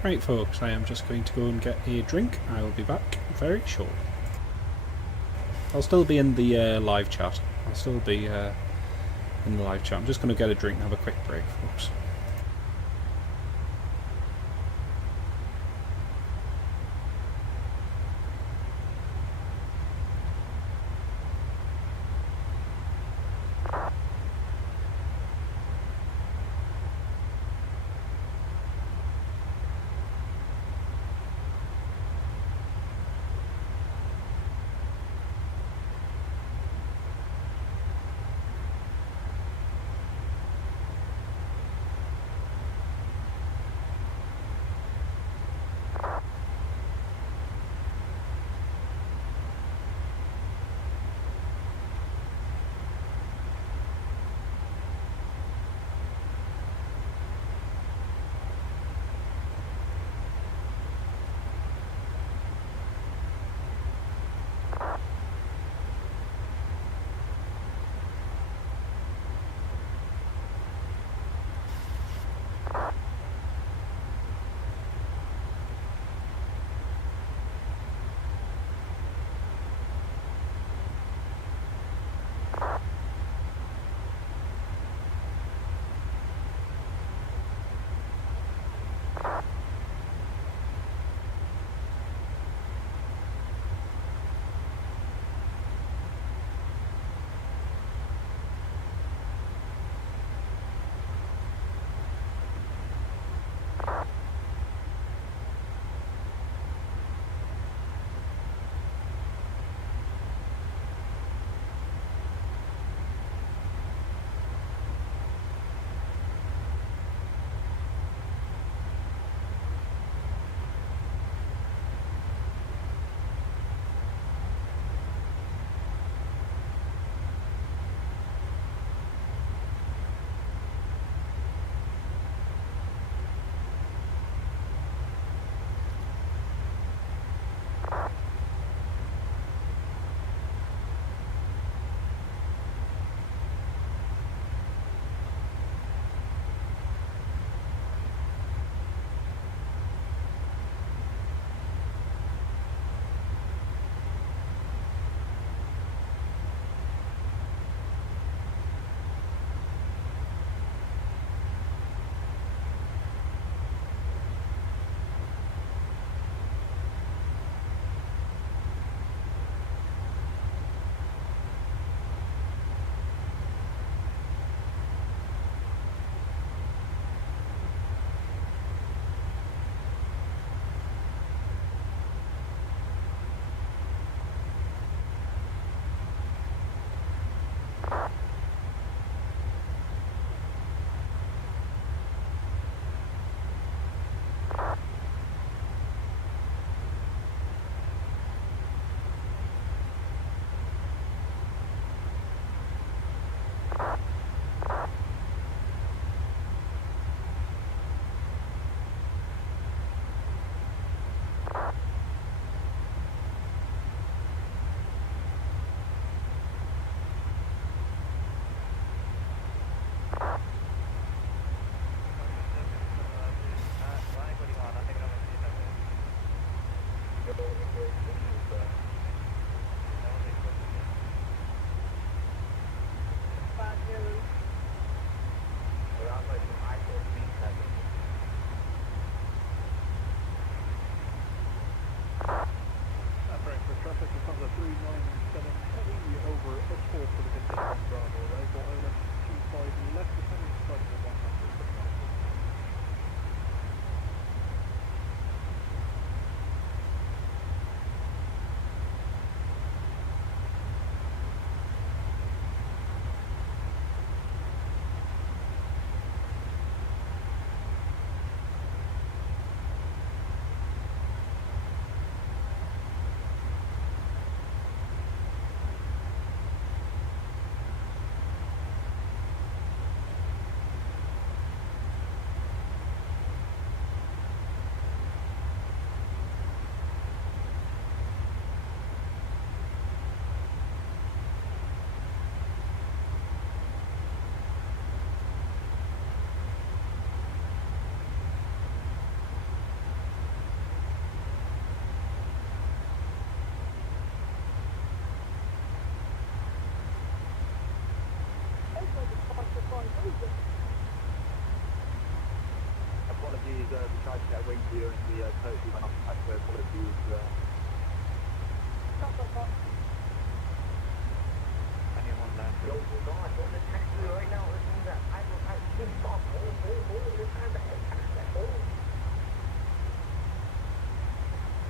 Right folks, I am just going to go and get a drink. I will be back very shortly. I'll still be in the live chat. I'll still be in the live chat. I'm just going to get a drink and have a quick break, folks. apologies, we tried to get a wing view and we totally went off track, so apologies. Anyone there? Yo, God, go to the taxi right now. Listen to that. I should stop. This time the taxi.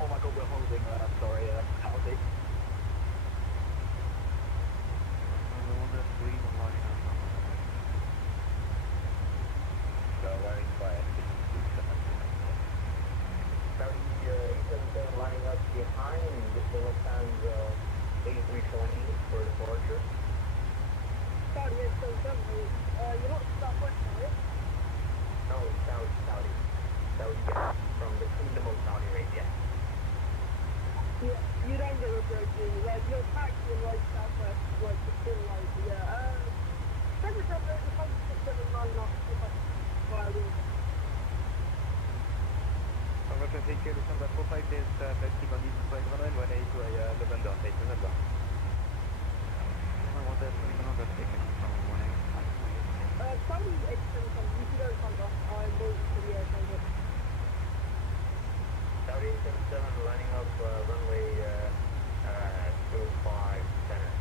Oh my god, we're holding, sorry, penalty. The one that's green and lining up. So very quiet. Very, he's lining up behind the Lufthansa 8320 for departure. Saudi is so dumb, you're not Southwest, are you? No, Saudi. Saudi, yes. From the Kingdom of Saudi Arabia. Yeah, you don't get a break, do you? Like, you're taxiing like Southwest, like, the still like, yeah, Second time there's a 167 knots, if I Votre véhicule au centre d'approche des Festival Virtual Ryanair, when it's the vendor, take the vendor. I want that another ticket from 1A. Saudi extension, you can go to Thunder, I'm waiting for the air. Saudi 877 lining up runway 25 center.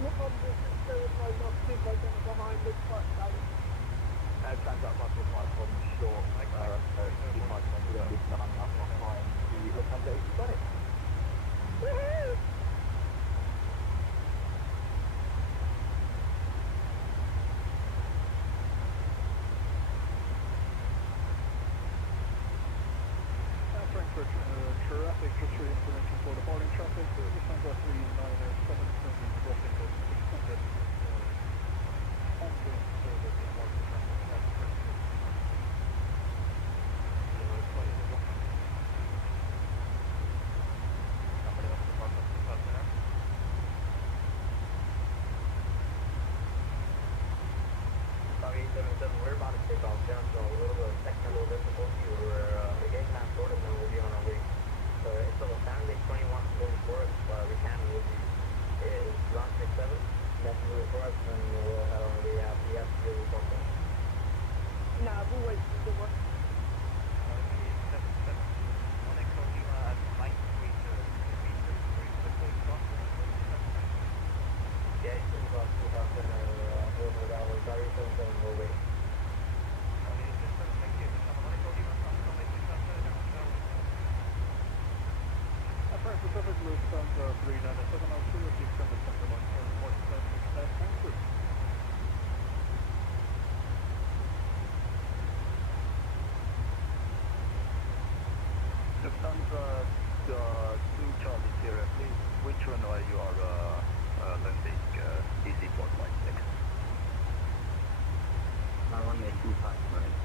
Look on this, there's no not too much behind this part, Saudi. Turns out much of my from short, like, keep my confidence is done up behind the Lufthansa 8020. Woohoo! Frankfurt traffic, just for information for the boarding traffic, Lufthansa 390 720 crossing code 600 ongoing service in market traffic at Frankfurt. Somebody else to park up the bus there? Saudi 877, we're about to take off down, so a little bit of technical difficulty. We're getting that sorted and then we'll be on our way. So it's a Lufthansa 21 going for us, we'll be ground 67, that's really for us, and we'll head on our way out. We have to do something. Nah, we'll wait for the work. Yeah, it's in about 2,000 over that was Saudi 877, we'll wait. Frank Pacific Lufthansa 39702 at the extended center line for 47 at Frankfurt. Lufthansa 2 Charlie Sierra, please, which runway you are landing DC 456? Runway 25 right,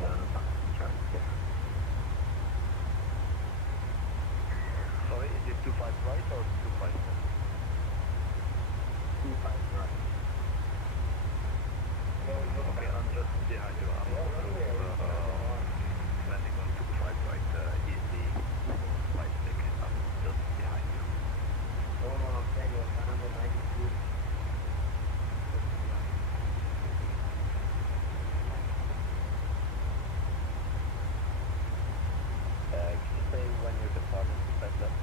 Charlie Sierra. Sorry, is it 25 right or 25 left? 25 right. Okay, I'm just behind you. I'm landing on 25 right, easy 456. I'm just behind you. Number 92. Can you say when you're departing to set that?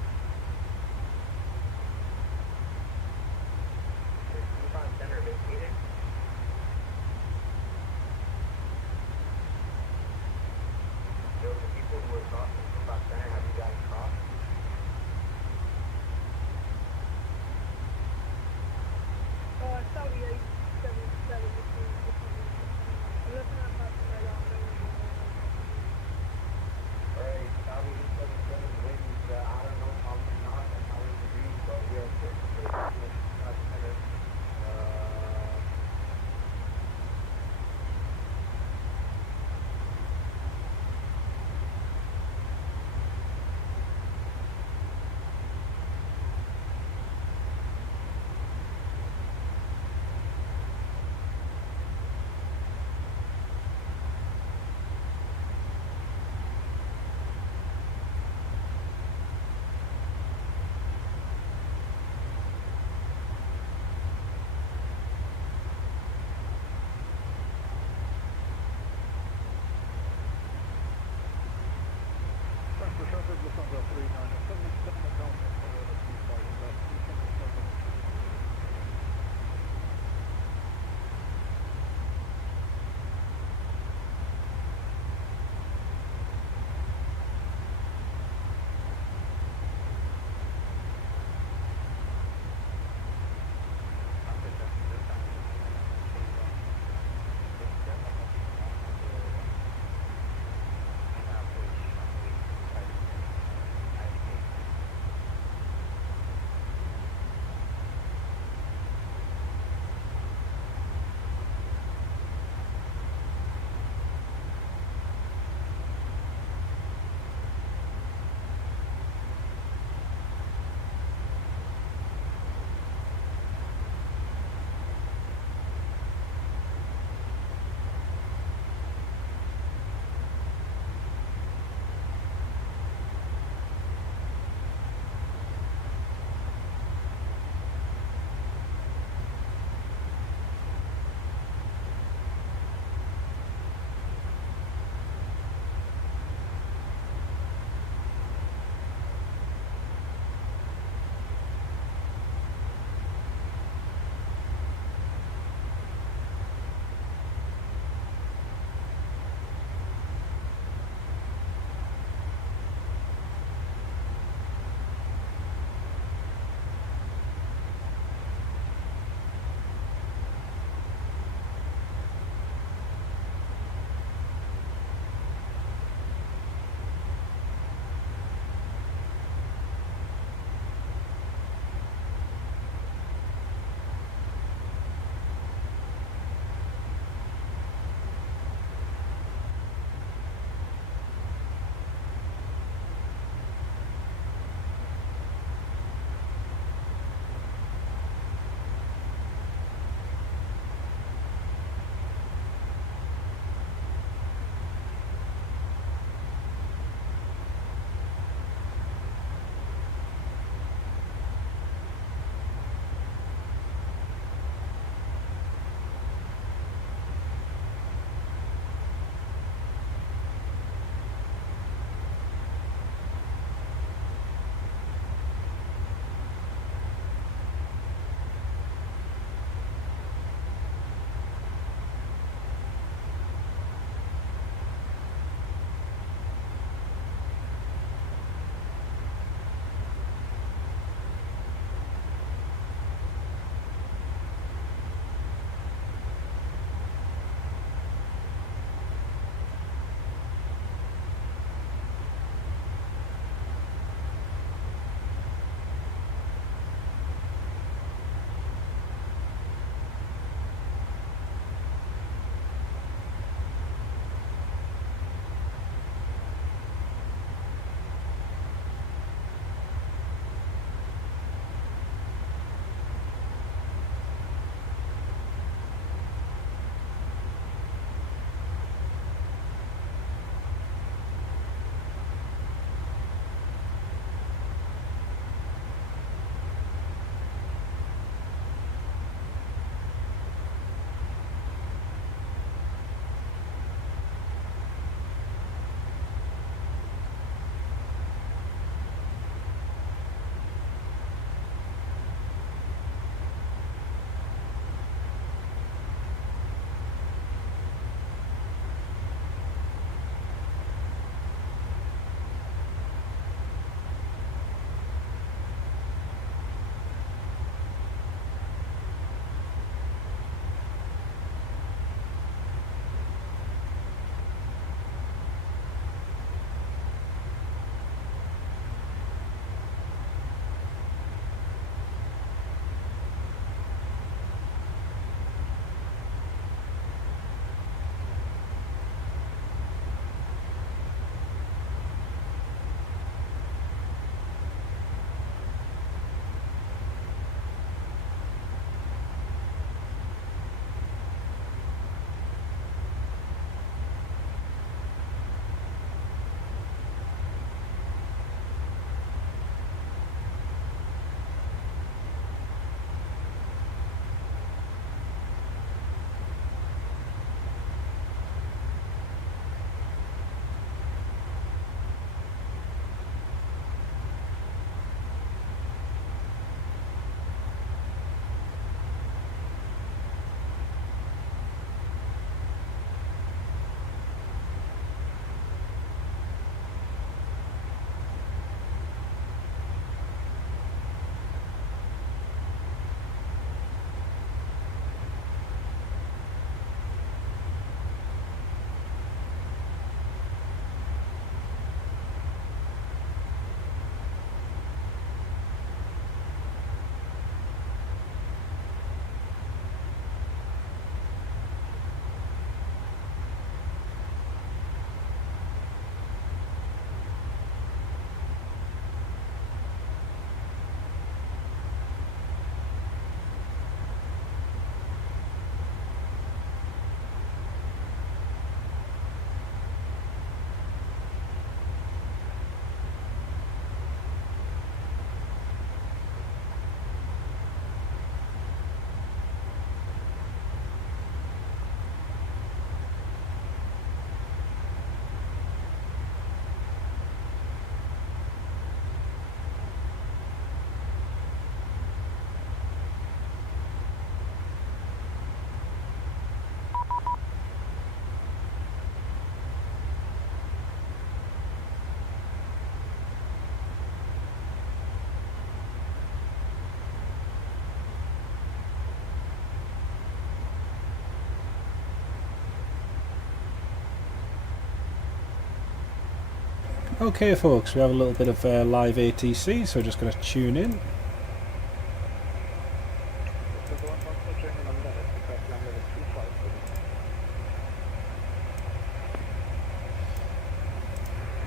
Okay folks, we have a little bit of live ATC, so we're just going to tune in.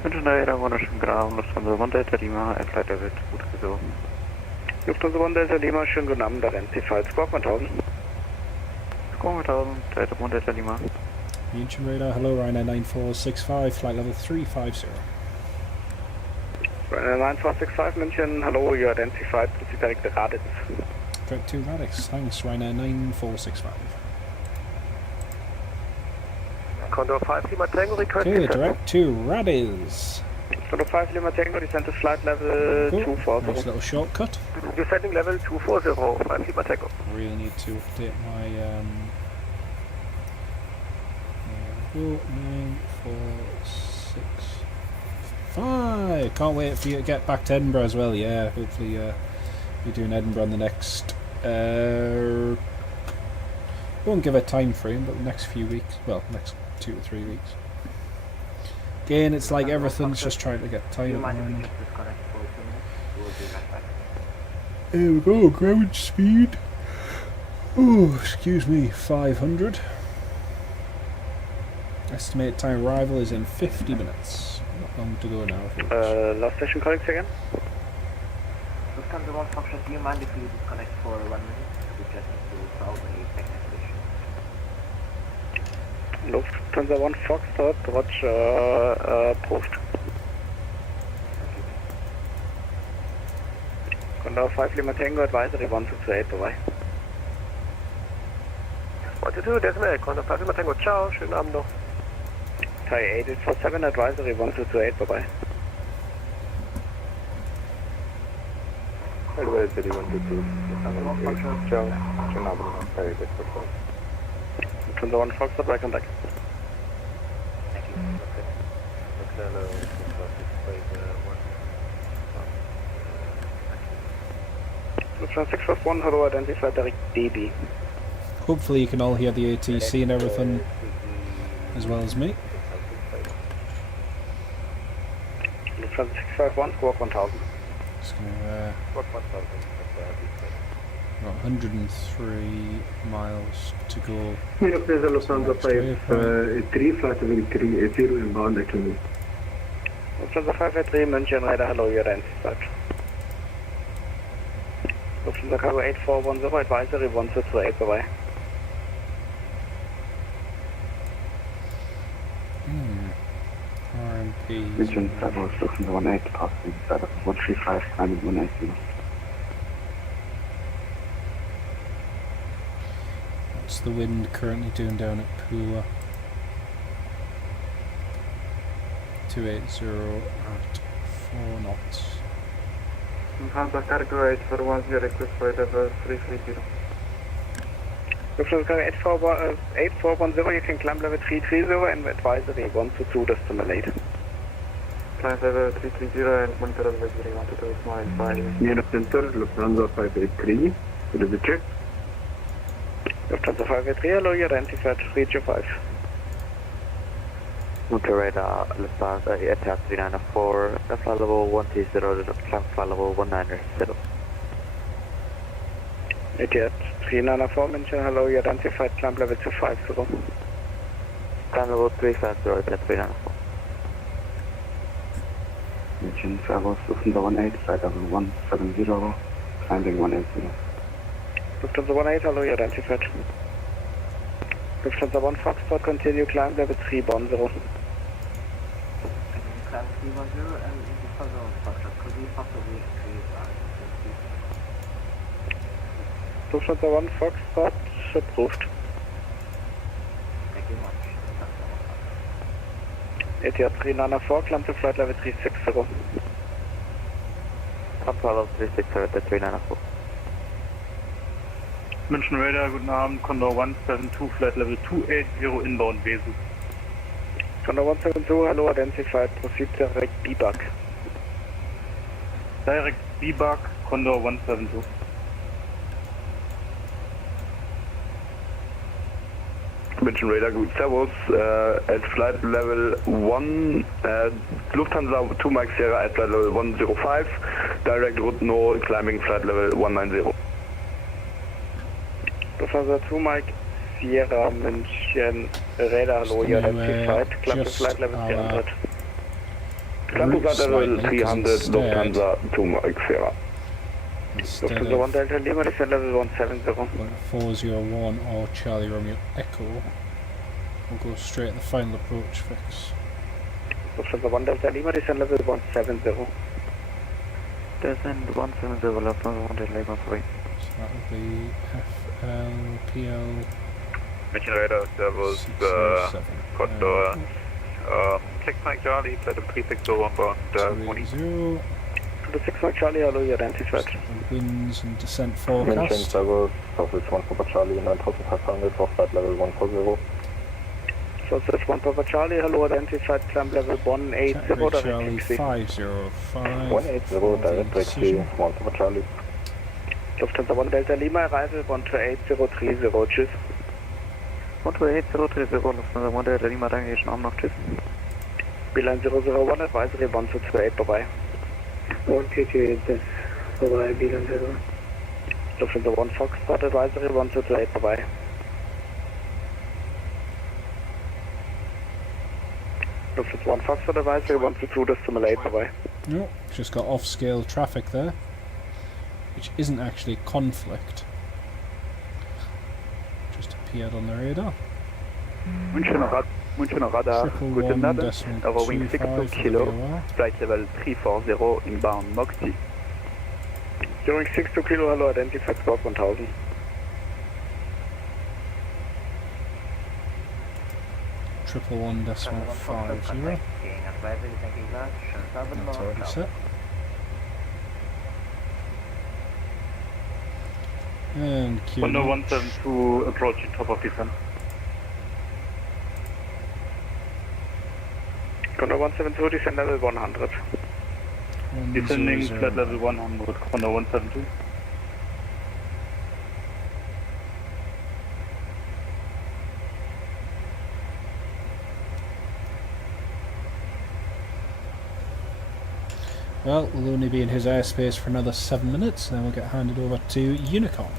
Ryanair, wunderschönen Graben, Lufthansa One Delta Lima, Flight Level 230. Lufthansa One Delta Lima, schönen guten Abend, Identified, Squawk 1000. Squawk 1000, Delta One Delta Lima. München radar, hello, Ryanair 9465, flight level 350. Ryanair 9465, München, hello, you identified, proceed direct to Raditz. Direct to Radix, thanks, Ryanair 9465. Condor 5 Lima Tango, request Okay, direct to Radix. Condor 5 Lima Tango, descend to flight level Cool. 240. Nice little shortcut. Descending level 240, 5 Lima Tango. Really need to update my 9465. Can't wait for you to get back to Edinburgh as well. Yeah, hopefully you're doing Edinburgh in the next won't give a time frame, but the next few weeks, well, next 2 to 3 weeks. Again, it's like everything's just trying to get tight at the moment. There we go, ground speed. Oh, excuse me, 500. Estimated time arrival is in 50 minutes. Not long to go now. Last station colleagues again? Lufthansa 1 Foxtrot, do you mind if you disconnect for 1 minute? We just need to solve a technical issue. Lufthansa 1 Foxtrot, Roger, approved. Condor 5 Lima Tango, advisory 1228, bye-bye. 122, Decimal, Condor 5 Lima Tango, ciao, schönen Abend noch. Thai 8847, advisory 1228, bye-bye. Advisory 122, ciao, schönen Abend noch, Thai 8847. Lufthansa 1 Foxtrot, by contact. Thank you. Lufthansa 651, hello, identify direct DB. Hopefully you can all hear the ATC and everything as well as me. Lufthansa 651, squawk 1000. Just gonna, got 103 miles to go. Lufthansa 53, flight level 380 inbound actually. Lufthansa 583, München, radar, hello, you're identified. Lufthansa Cargo 8410, advisory 1228, bye-bye. RMP. München, Servus, Lufthansa 18, passing, Servus 135, climbing 180. What's the wind currently doing down at Pula? 280 at 4 knots. Lufthansa Cargo 8410, request for level 330. Lufthansa Cargo 8410, you can climb level 330 and advisory 122, decimal 8. Climb level 330 and monitor advisory 122 is my advice. Near center, Lufthansa 583, what is the check? Lufthansa 583, hello, you identified, reach your 5. Motor radar, Lufthansa Etihad 394, flight level 130, climb flight level 190. Etihad 394, München, hello, you identified, climb level 250. Climb level 350, Etihad 394. München, Servus, Lufthansa 18, flight level 170, climbing 180. Lufthansa 18, hello, you identified. Lufthansa 1 Foxtrot, continue climb level 310. Climb 310 and Lufthansa 1 Foxtrot, could we possibly increase our speed? Lufthansa 1 Foxtrot, approved. Thank you much. Lufthansa 1 Foxtrot. Etihad 394, climb to flight level 360. Climb flight level 360, Etihad 394. München Radar, guten Abend, Condor 172, flight level 280, inbound Weeze. Condor 172, hello, identified, proceed direct debug. Direct debug, Condor 172. Mission radar group Servus at flight level 1, Lufthansa 2 Mike Sierra at flight level 105, direct route no, climbing flight level 190. Lufthansa 2 Mike Sierra München radar low, yeah, that's flight, climb to flight level 300. Climb to flight level 300, Lufthansa 2 Mike Sierra. Lufthansa 1 Delta Lima, descent level 170. 401 or Charlie Romeo Echo. We'll go straight at the final approach fix. Lufthansa 1 Delta Lima, descent level 170. Descent 170, Lufthansa 1 Delta Lima 3. So that would be FLPL. Mission radar, Servus, 607. Condor, 6 Mike Charlie, flight of 3601 bound, 280. The 6 Mike Charlie, hello, you're identified. Winds and descent Mission forecast. Servus, Southwest 1 Papa Charlie, 9500 for flight level 140. Southwest 1 Papa Charlie, hello, identified, climb level 180, direct Charlie taxi. 505. 180, direct taxi, 1 Papa Charlie. Lufthansa 1 Delta Lima, arrival 128030, tschüss. 12830, Lufthansa 1 Delta Lima, danke, schönen Abend noch, tschüss. Beeline 001, advisory 1228, bye-bye. 128, bye-bye, Beeline 0. Lufthansa 1 Foxtrot, advisory 1228, bye-bye. Lufthansa 1 Foxtrot, advisory 122, decimal 8, bye-bye. No, just got off-scale traffic there, which isn't actually conflict. Just appeared on the radar. München radar, guten Abend, over wing 62 kilo, flight level 340 inbound Moxie. During 62 kilo, hello, identified squawk 1000. Triple 1.50. That's already set. And Q. Condor 172 approaching top of descent. Condor 172, descent level 100. Descending flight level 100, Condor 172. Well, we'll only be in his airspace for another 7 minutes, then we'll get handed over to Unicorn.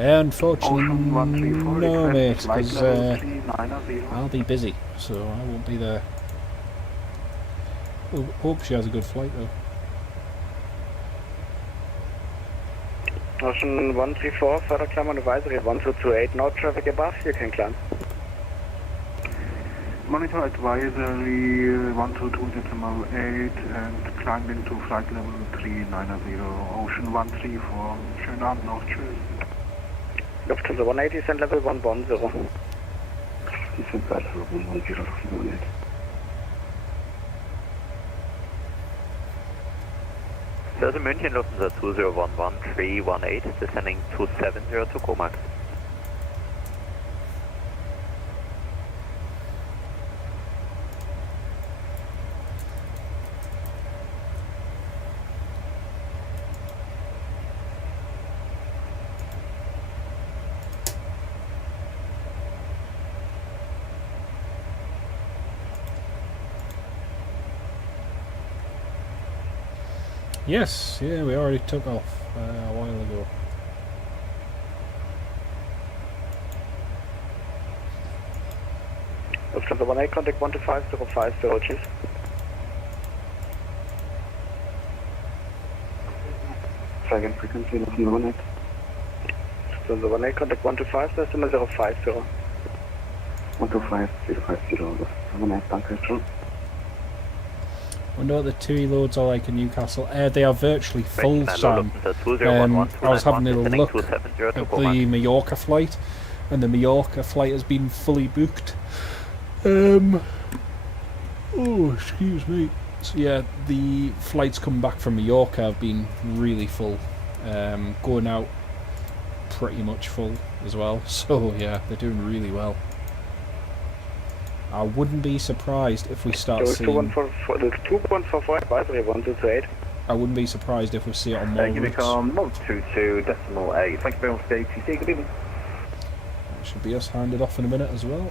Unfortunately, no mate, because I'll be busy, so I won't be there. Hope she has a good flight though. Ocean 134, further climb on advisory 1228, no traffic above, you can climb. Monitor advisory 122.8 and climbing to flight level 390, Ocean 134. Schönen Abend noch, tschüss. Lufthansa 180, descent level 110. Descent flight level 110, 180. There's a München Lufthansa 2011 318, descending 270 to Comac. Yes, yeah, we already took off a while ago. Lufthansa 18, contact 125.050, cheers. Second frequency, Lufthansa 18. Lufthansa 18, contact 125, decimal 050. 125.050, Lufthansa 18, danke, schon. Wonder what the TUI loads are like in Newcastle. They are virtually full, Sam. I was having a little look at the Mallorca flight, and the Mallorca flight has been fully booked. Oh, excuse me. So yeah, the flights coming back from Mallorca have been really full. Going out pretty much full as well. So yeah, they're doing really well. I wouldn't be surprised if we start There's seeing... 2144 advisory 1228. I wouldn't be surprised if we see it on more routes. Unicom 122.8. Thank you very much for the ATC. Good evening. That should be us handed off in a minute as well.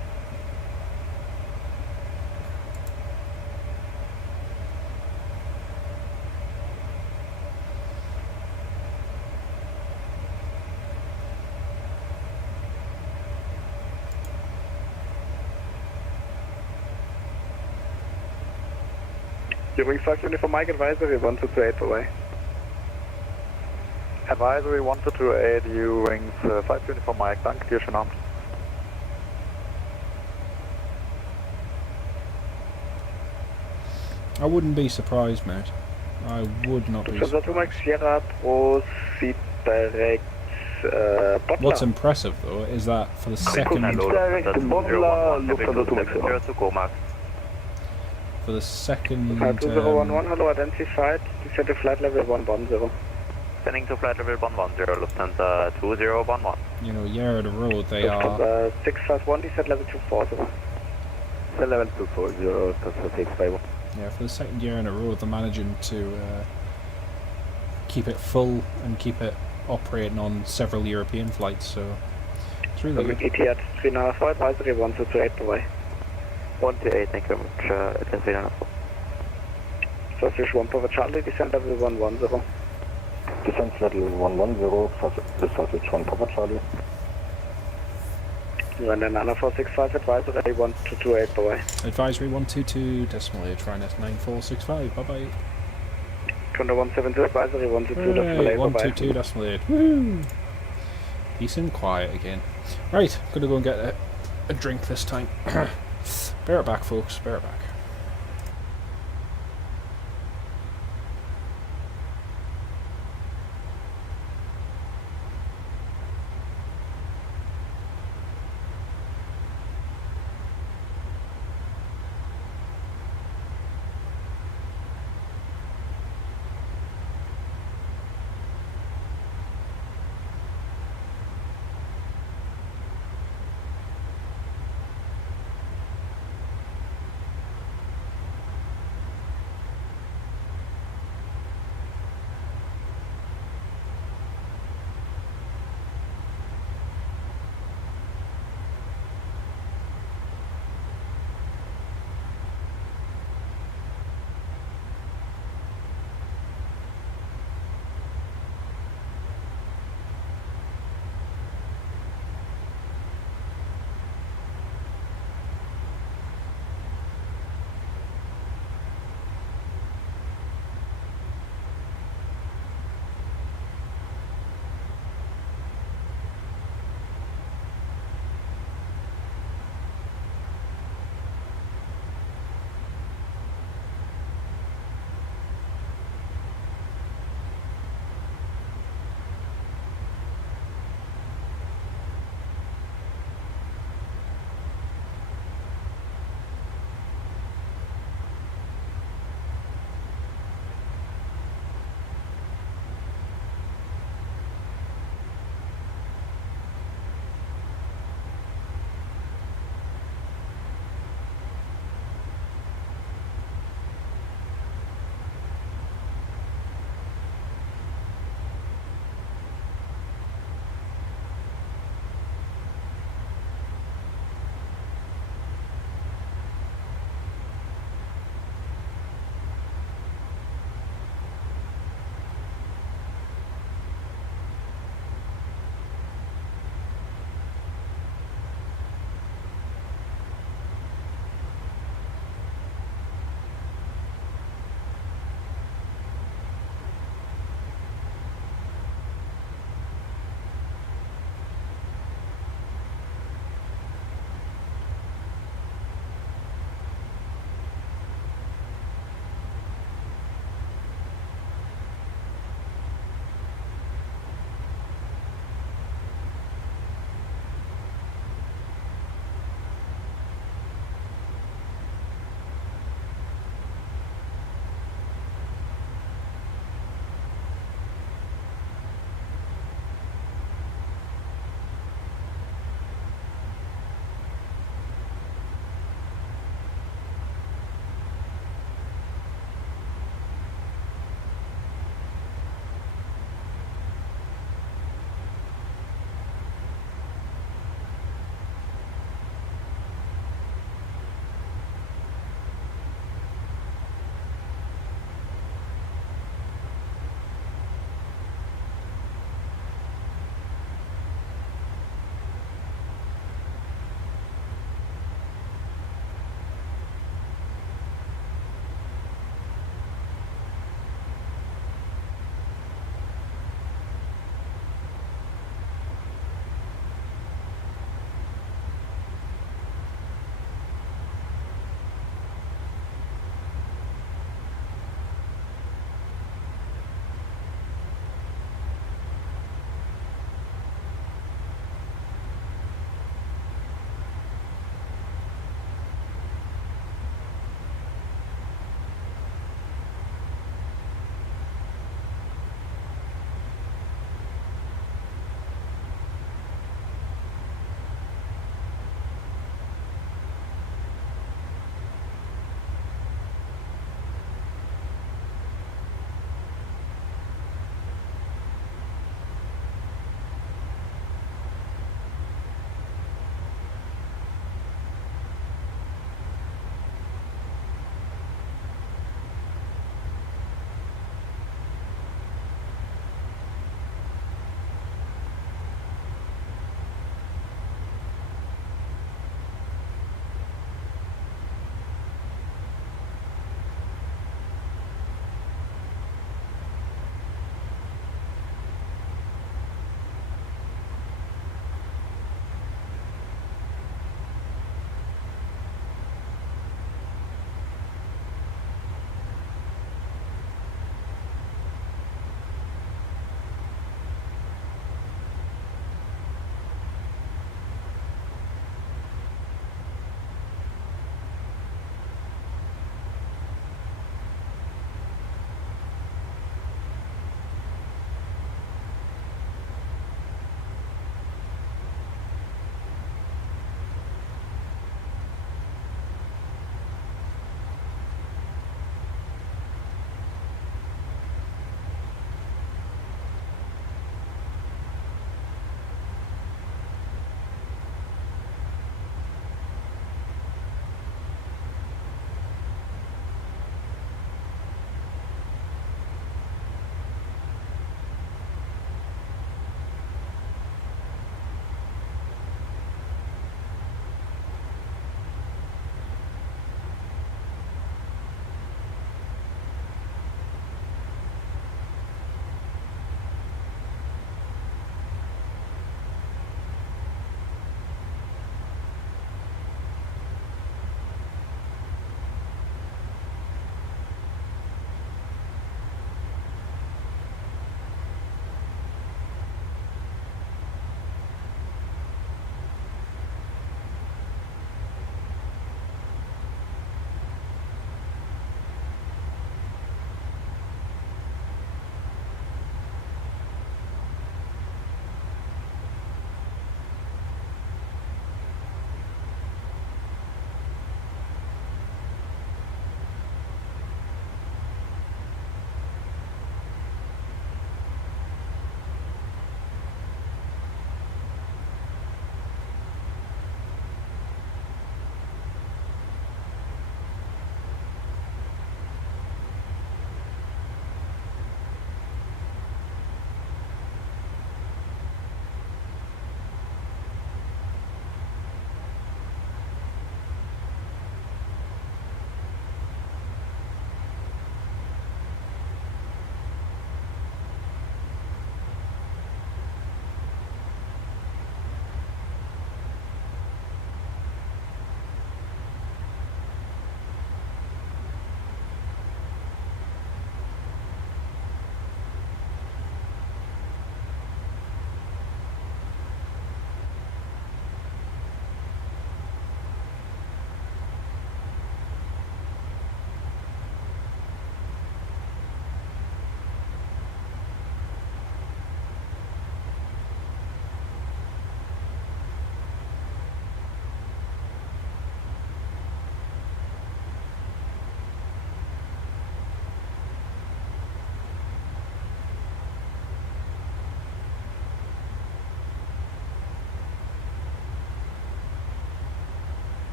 You ring 5 uniform Mike advisory 1228 away. Advisory 1228, you rings 5 uniform Mike, danke dir, schönen Abend. I wouldn't be surprised, mate. I would not be surprised. Mike Sierra proceed direct What's impressive, though, is that for the second... For the second... 2011, hello, identified. Descend to flight level 110. Sending to flight level 110, Lufthansa 2011. You know, year of the road, they are... 651, descent level 240. Level 240, Lufthansa 651. Yeah, for the second year in a row, they're managing to keep it full and keep it operating on several European flights, so it's really good. ETH 394, advisory 1228 away. 128, thank you very much, it's 394. Sausage 1 Papa Charlie, descent level 110. Descent level 110, Sausage 1 Papa Charlie. You and then 465, advisory 1228 away. Advisory 122.8, Ryanair 9465, bye bye. 2170, advisory 122.8, bye. 122.8, woohoo! Peace and quiet again. Right, gonna go and get a drink this time. Bear it back, folks, bear it back.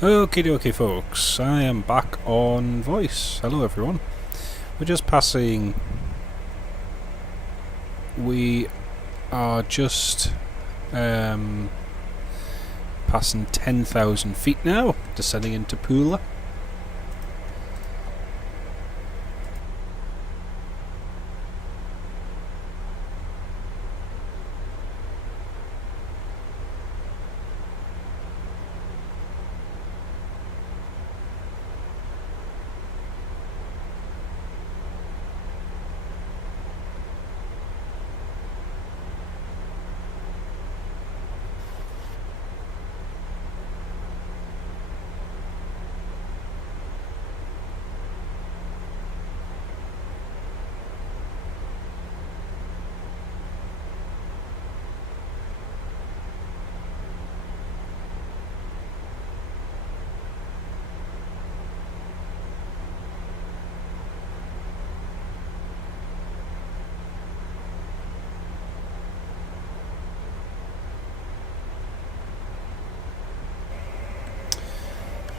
Okay, folks, I am back on voice. Hello everyone. We're just passing... We are just passing 10,000 feet now, descending into Pula.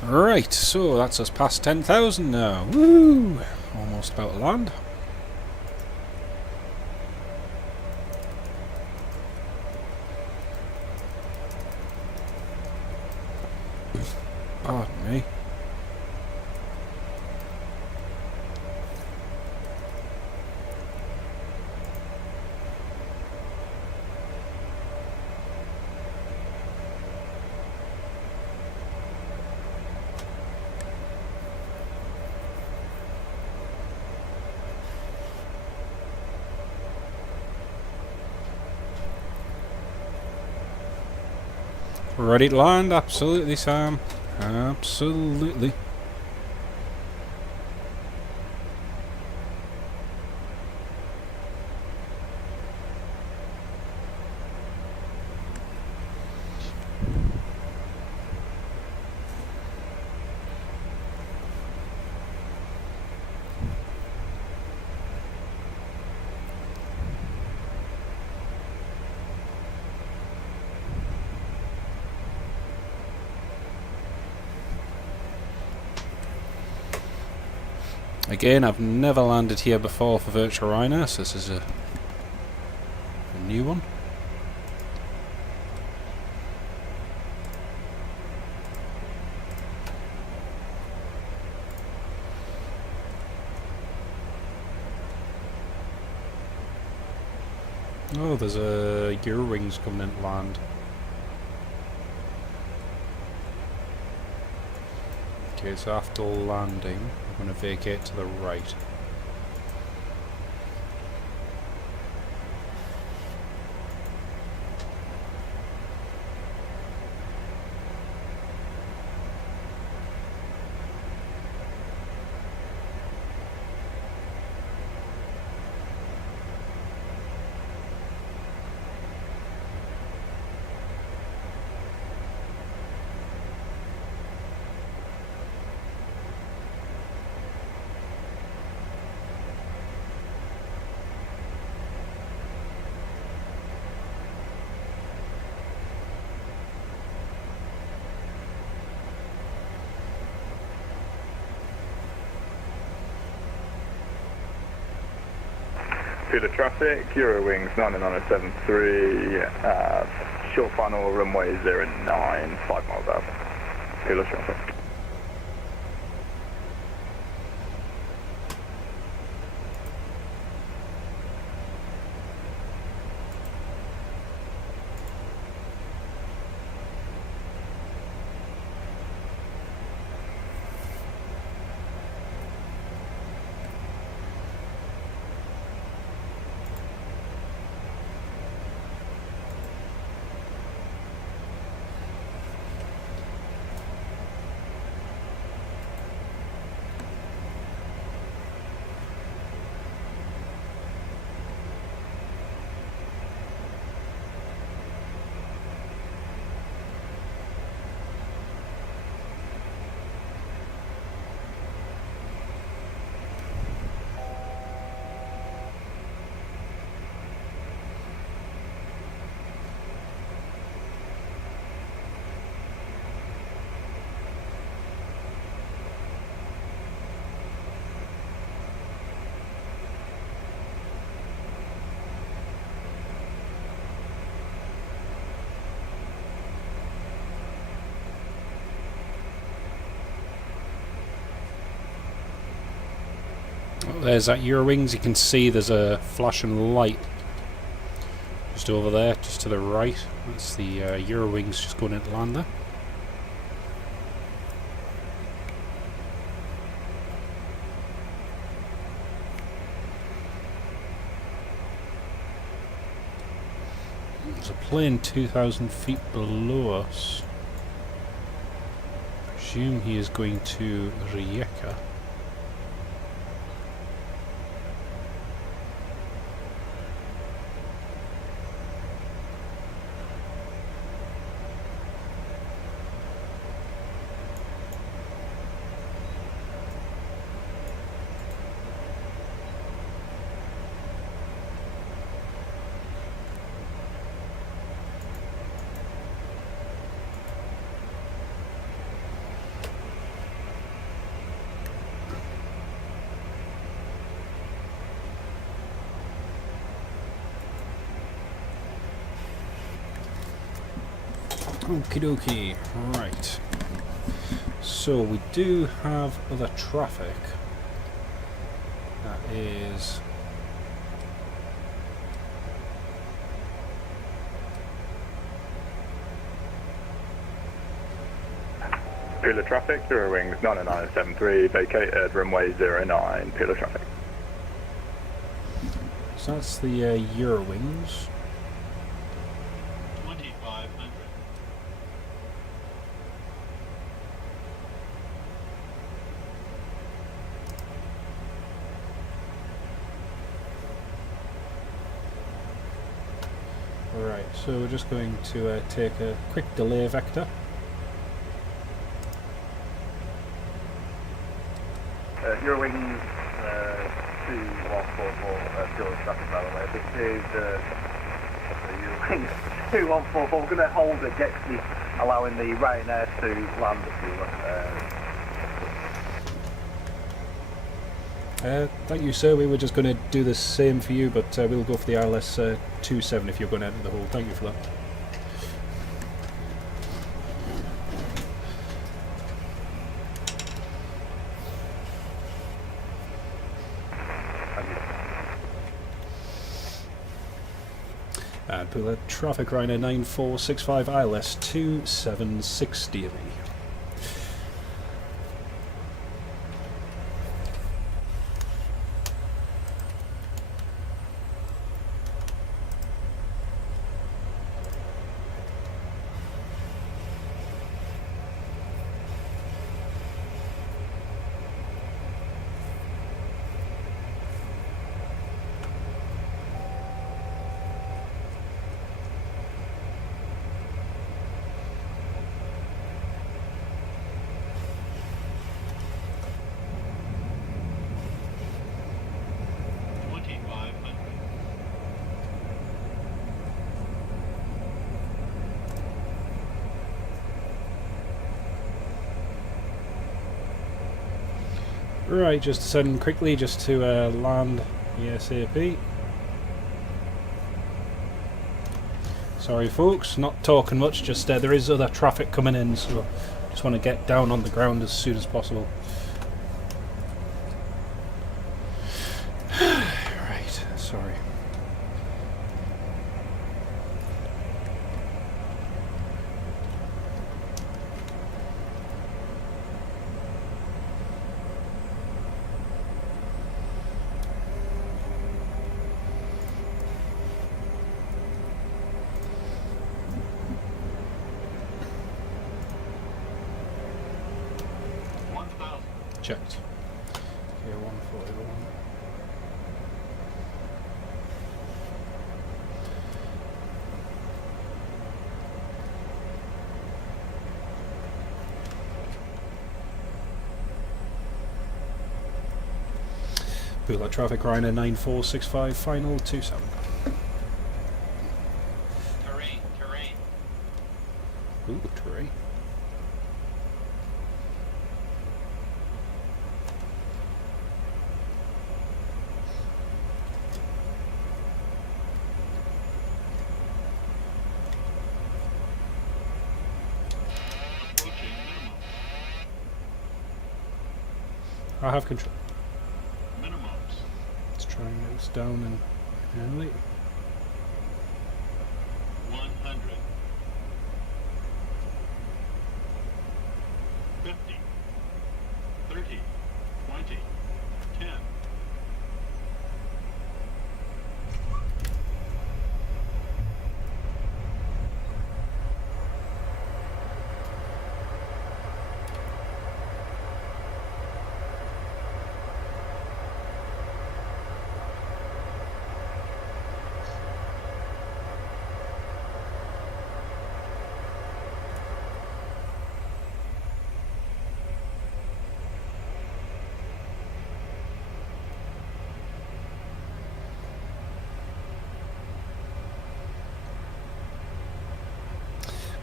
Right, so that's us past 10,000 now. Woo! Almost about to land. Pardon me. Ready to land? Absolutely, Sam. Absolutely. Again, I've never landed here before for Virtual Ryanair, so this is a new one. Oh, there's a Eurowings coming in to land. Okay, so after landing, I'm going to vacate to the right. Pula traffic, Eurowings 99073, short final runway 09, 5 miles out. Pula traffic. Oh, there's that Eurowings. You can see there's a flashing light just over there, just to the right. That's the Eurowings just going into land there. There's a plane 2,000 feet below us. I presume he is going to Rijeka. Okie dokie, right. So we do have other traffic. That is... Pula traffic, Eurowings 9973, vacated runway 09, Pula traffic. So that's the Eurowings. 2500. Right, so we're just going to take a quick delay vector. Eurowings 2144, still traffic by the way. This is Eurowings 2144. We're going to hold at Gexley, allowing the Ryanair to land at Pula. Thank you, sir. We were just going to do the same for you, but we'll go for the ILS 27 if you're going to enter the hole. Thank you for that. And Pula traffic Ryanair 9465 ILS 2760 of me. Right, just send quickly just to land ASAP. Sorry folks, not talking much, just there is other traffic coming in, so just want to get down on the ground as soon as possible. Right, sorry. Checked. Okay, 141. Pula traffic Ryanair 9465 final 27. Terrain. Ooh, terrain. I have control. Minimum. Try and get this down and early. 100. 50. 30. 20. 10.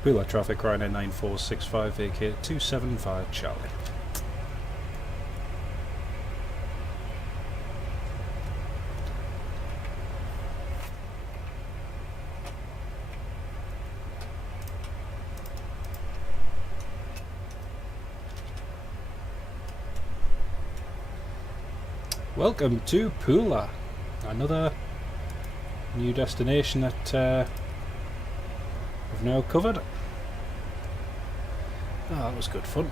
Pula traffic, Ryanair 9465, vacate 275 Charlie. Welcome to Pula, another new destination that we've now covered. Oh, that was good fun.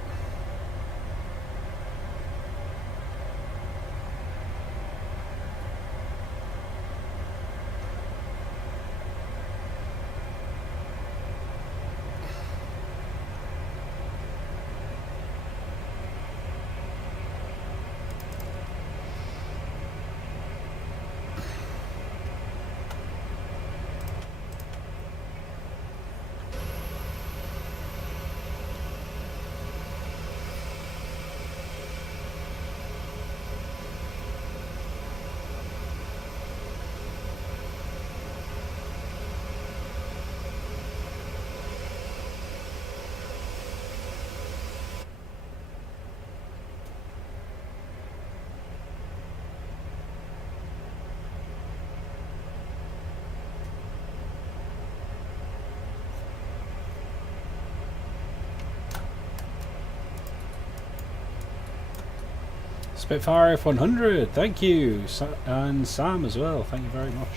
Spitfire F100, thank you, and Sam as well, thank you very much.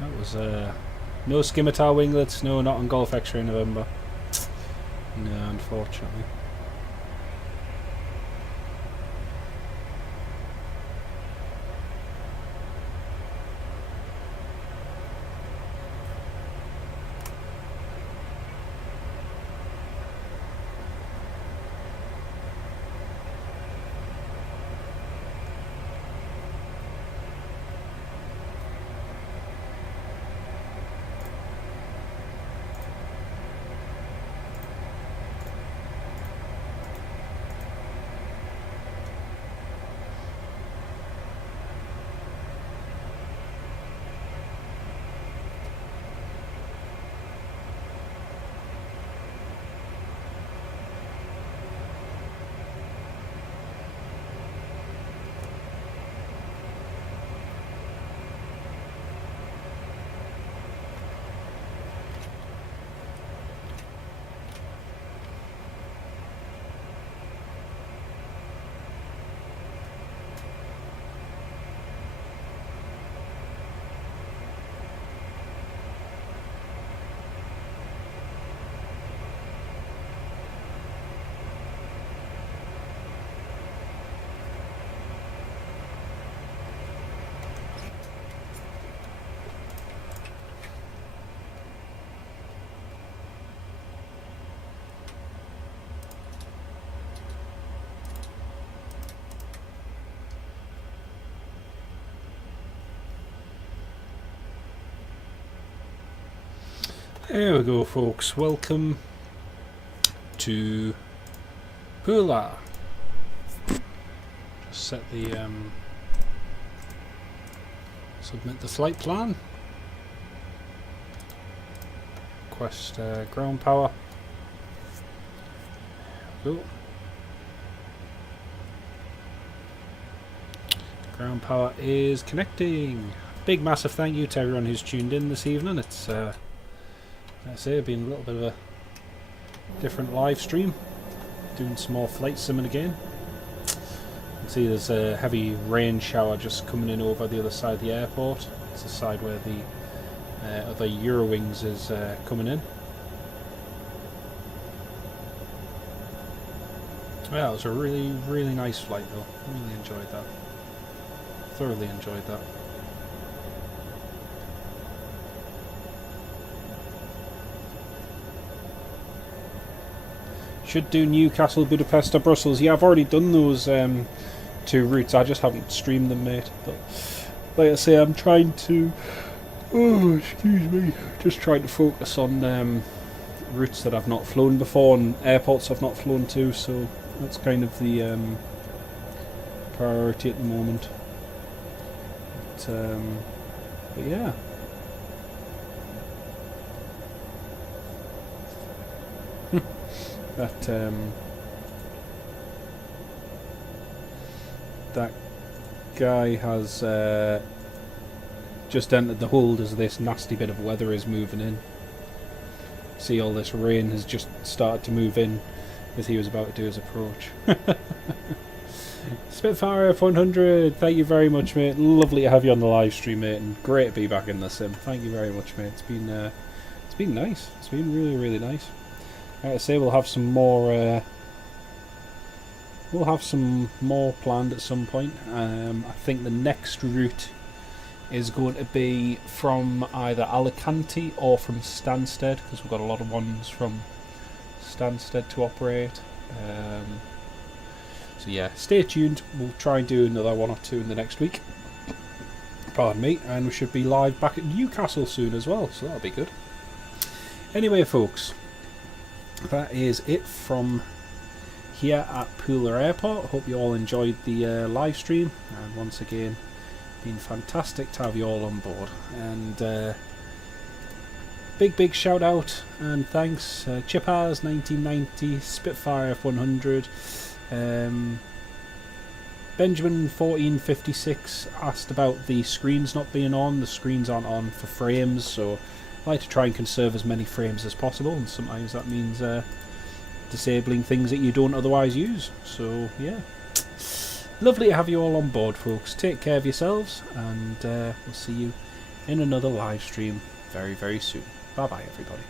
That was no Scimitar winglets, no, not on Golf X-Ray November. No, unfortunately. There we go, folks. Welcome to Pula. Just set the submit the flight plan. Request ground power. There we go. Ground power is connecting. Big massive thank you to everyone who's tuned in this evening. It's I say it's been a little bit of a different live stream, doing some more flight simming again. And See, there's a heavy rain shower just coming in over the other side of the airport. It's the side where the other Eurowings is coming in. Yeah, it was a really, really nice flight though. Really enjoyed that. Thoroughly enjoyed that. Should do Newcastle, Budapest or Brussels. Yeah, I've already done those 2 routes. I just haven't streamed them, mate. But like I say, I'm trying to... Oh, excuse me. Just trying to focus on routes that I've not flown before and airports I've not flown to, so that's kind of the priority at the moment. But yeah. That guy has just entered the hold as this nasty bit of weather is moving in. See, all this rain has just started to move in as he was about to do his approach. Spitfire F100, thank you very much, mate. Lovely to have you on the live stream, mate, and great to be back in the sim. Thank you very much, mate. It's been nice. It's been really, really nice. Like I say, we'll have some more. We'll have some more planned at some point. I think the next route is going to be from either Alicante or from Stansted, because we've got a lot of ones from Stansted to operate. So yeah, stay tuned. We'll try and do another 1 or 2 in the next week. Pardon me, and we should be live back at Newcastle soon as well, so that'll be good. Anyway, folks, that is it from here at Pula Airport. Hope you all enjoyed the live stream, and once again, been fantastic to have you all on board. And big shout out and thanks, Chipaz 1990, Spitfire F100, Benjamin 1456 asked about the screens not being on. The screens aren't on for frames, so I like to try and conserve as many frames as possible, and sometimes that means disabling things that you don't otherwise use. So yeah, lovely to have you all on board, folks. Take care of yourselves, and we'll see you in another live stream very soon. Bye bye, everybody.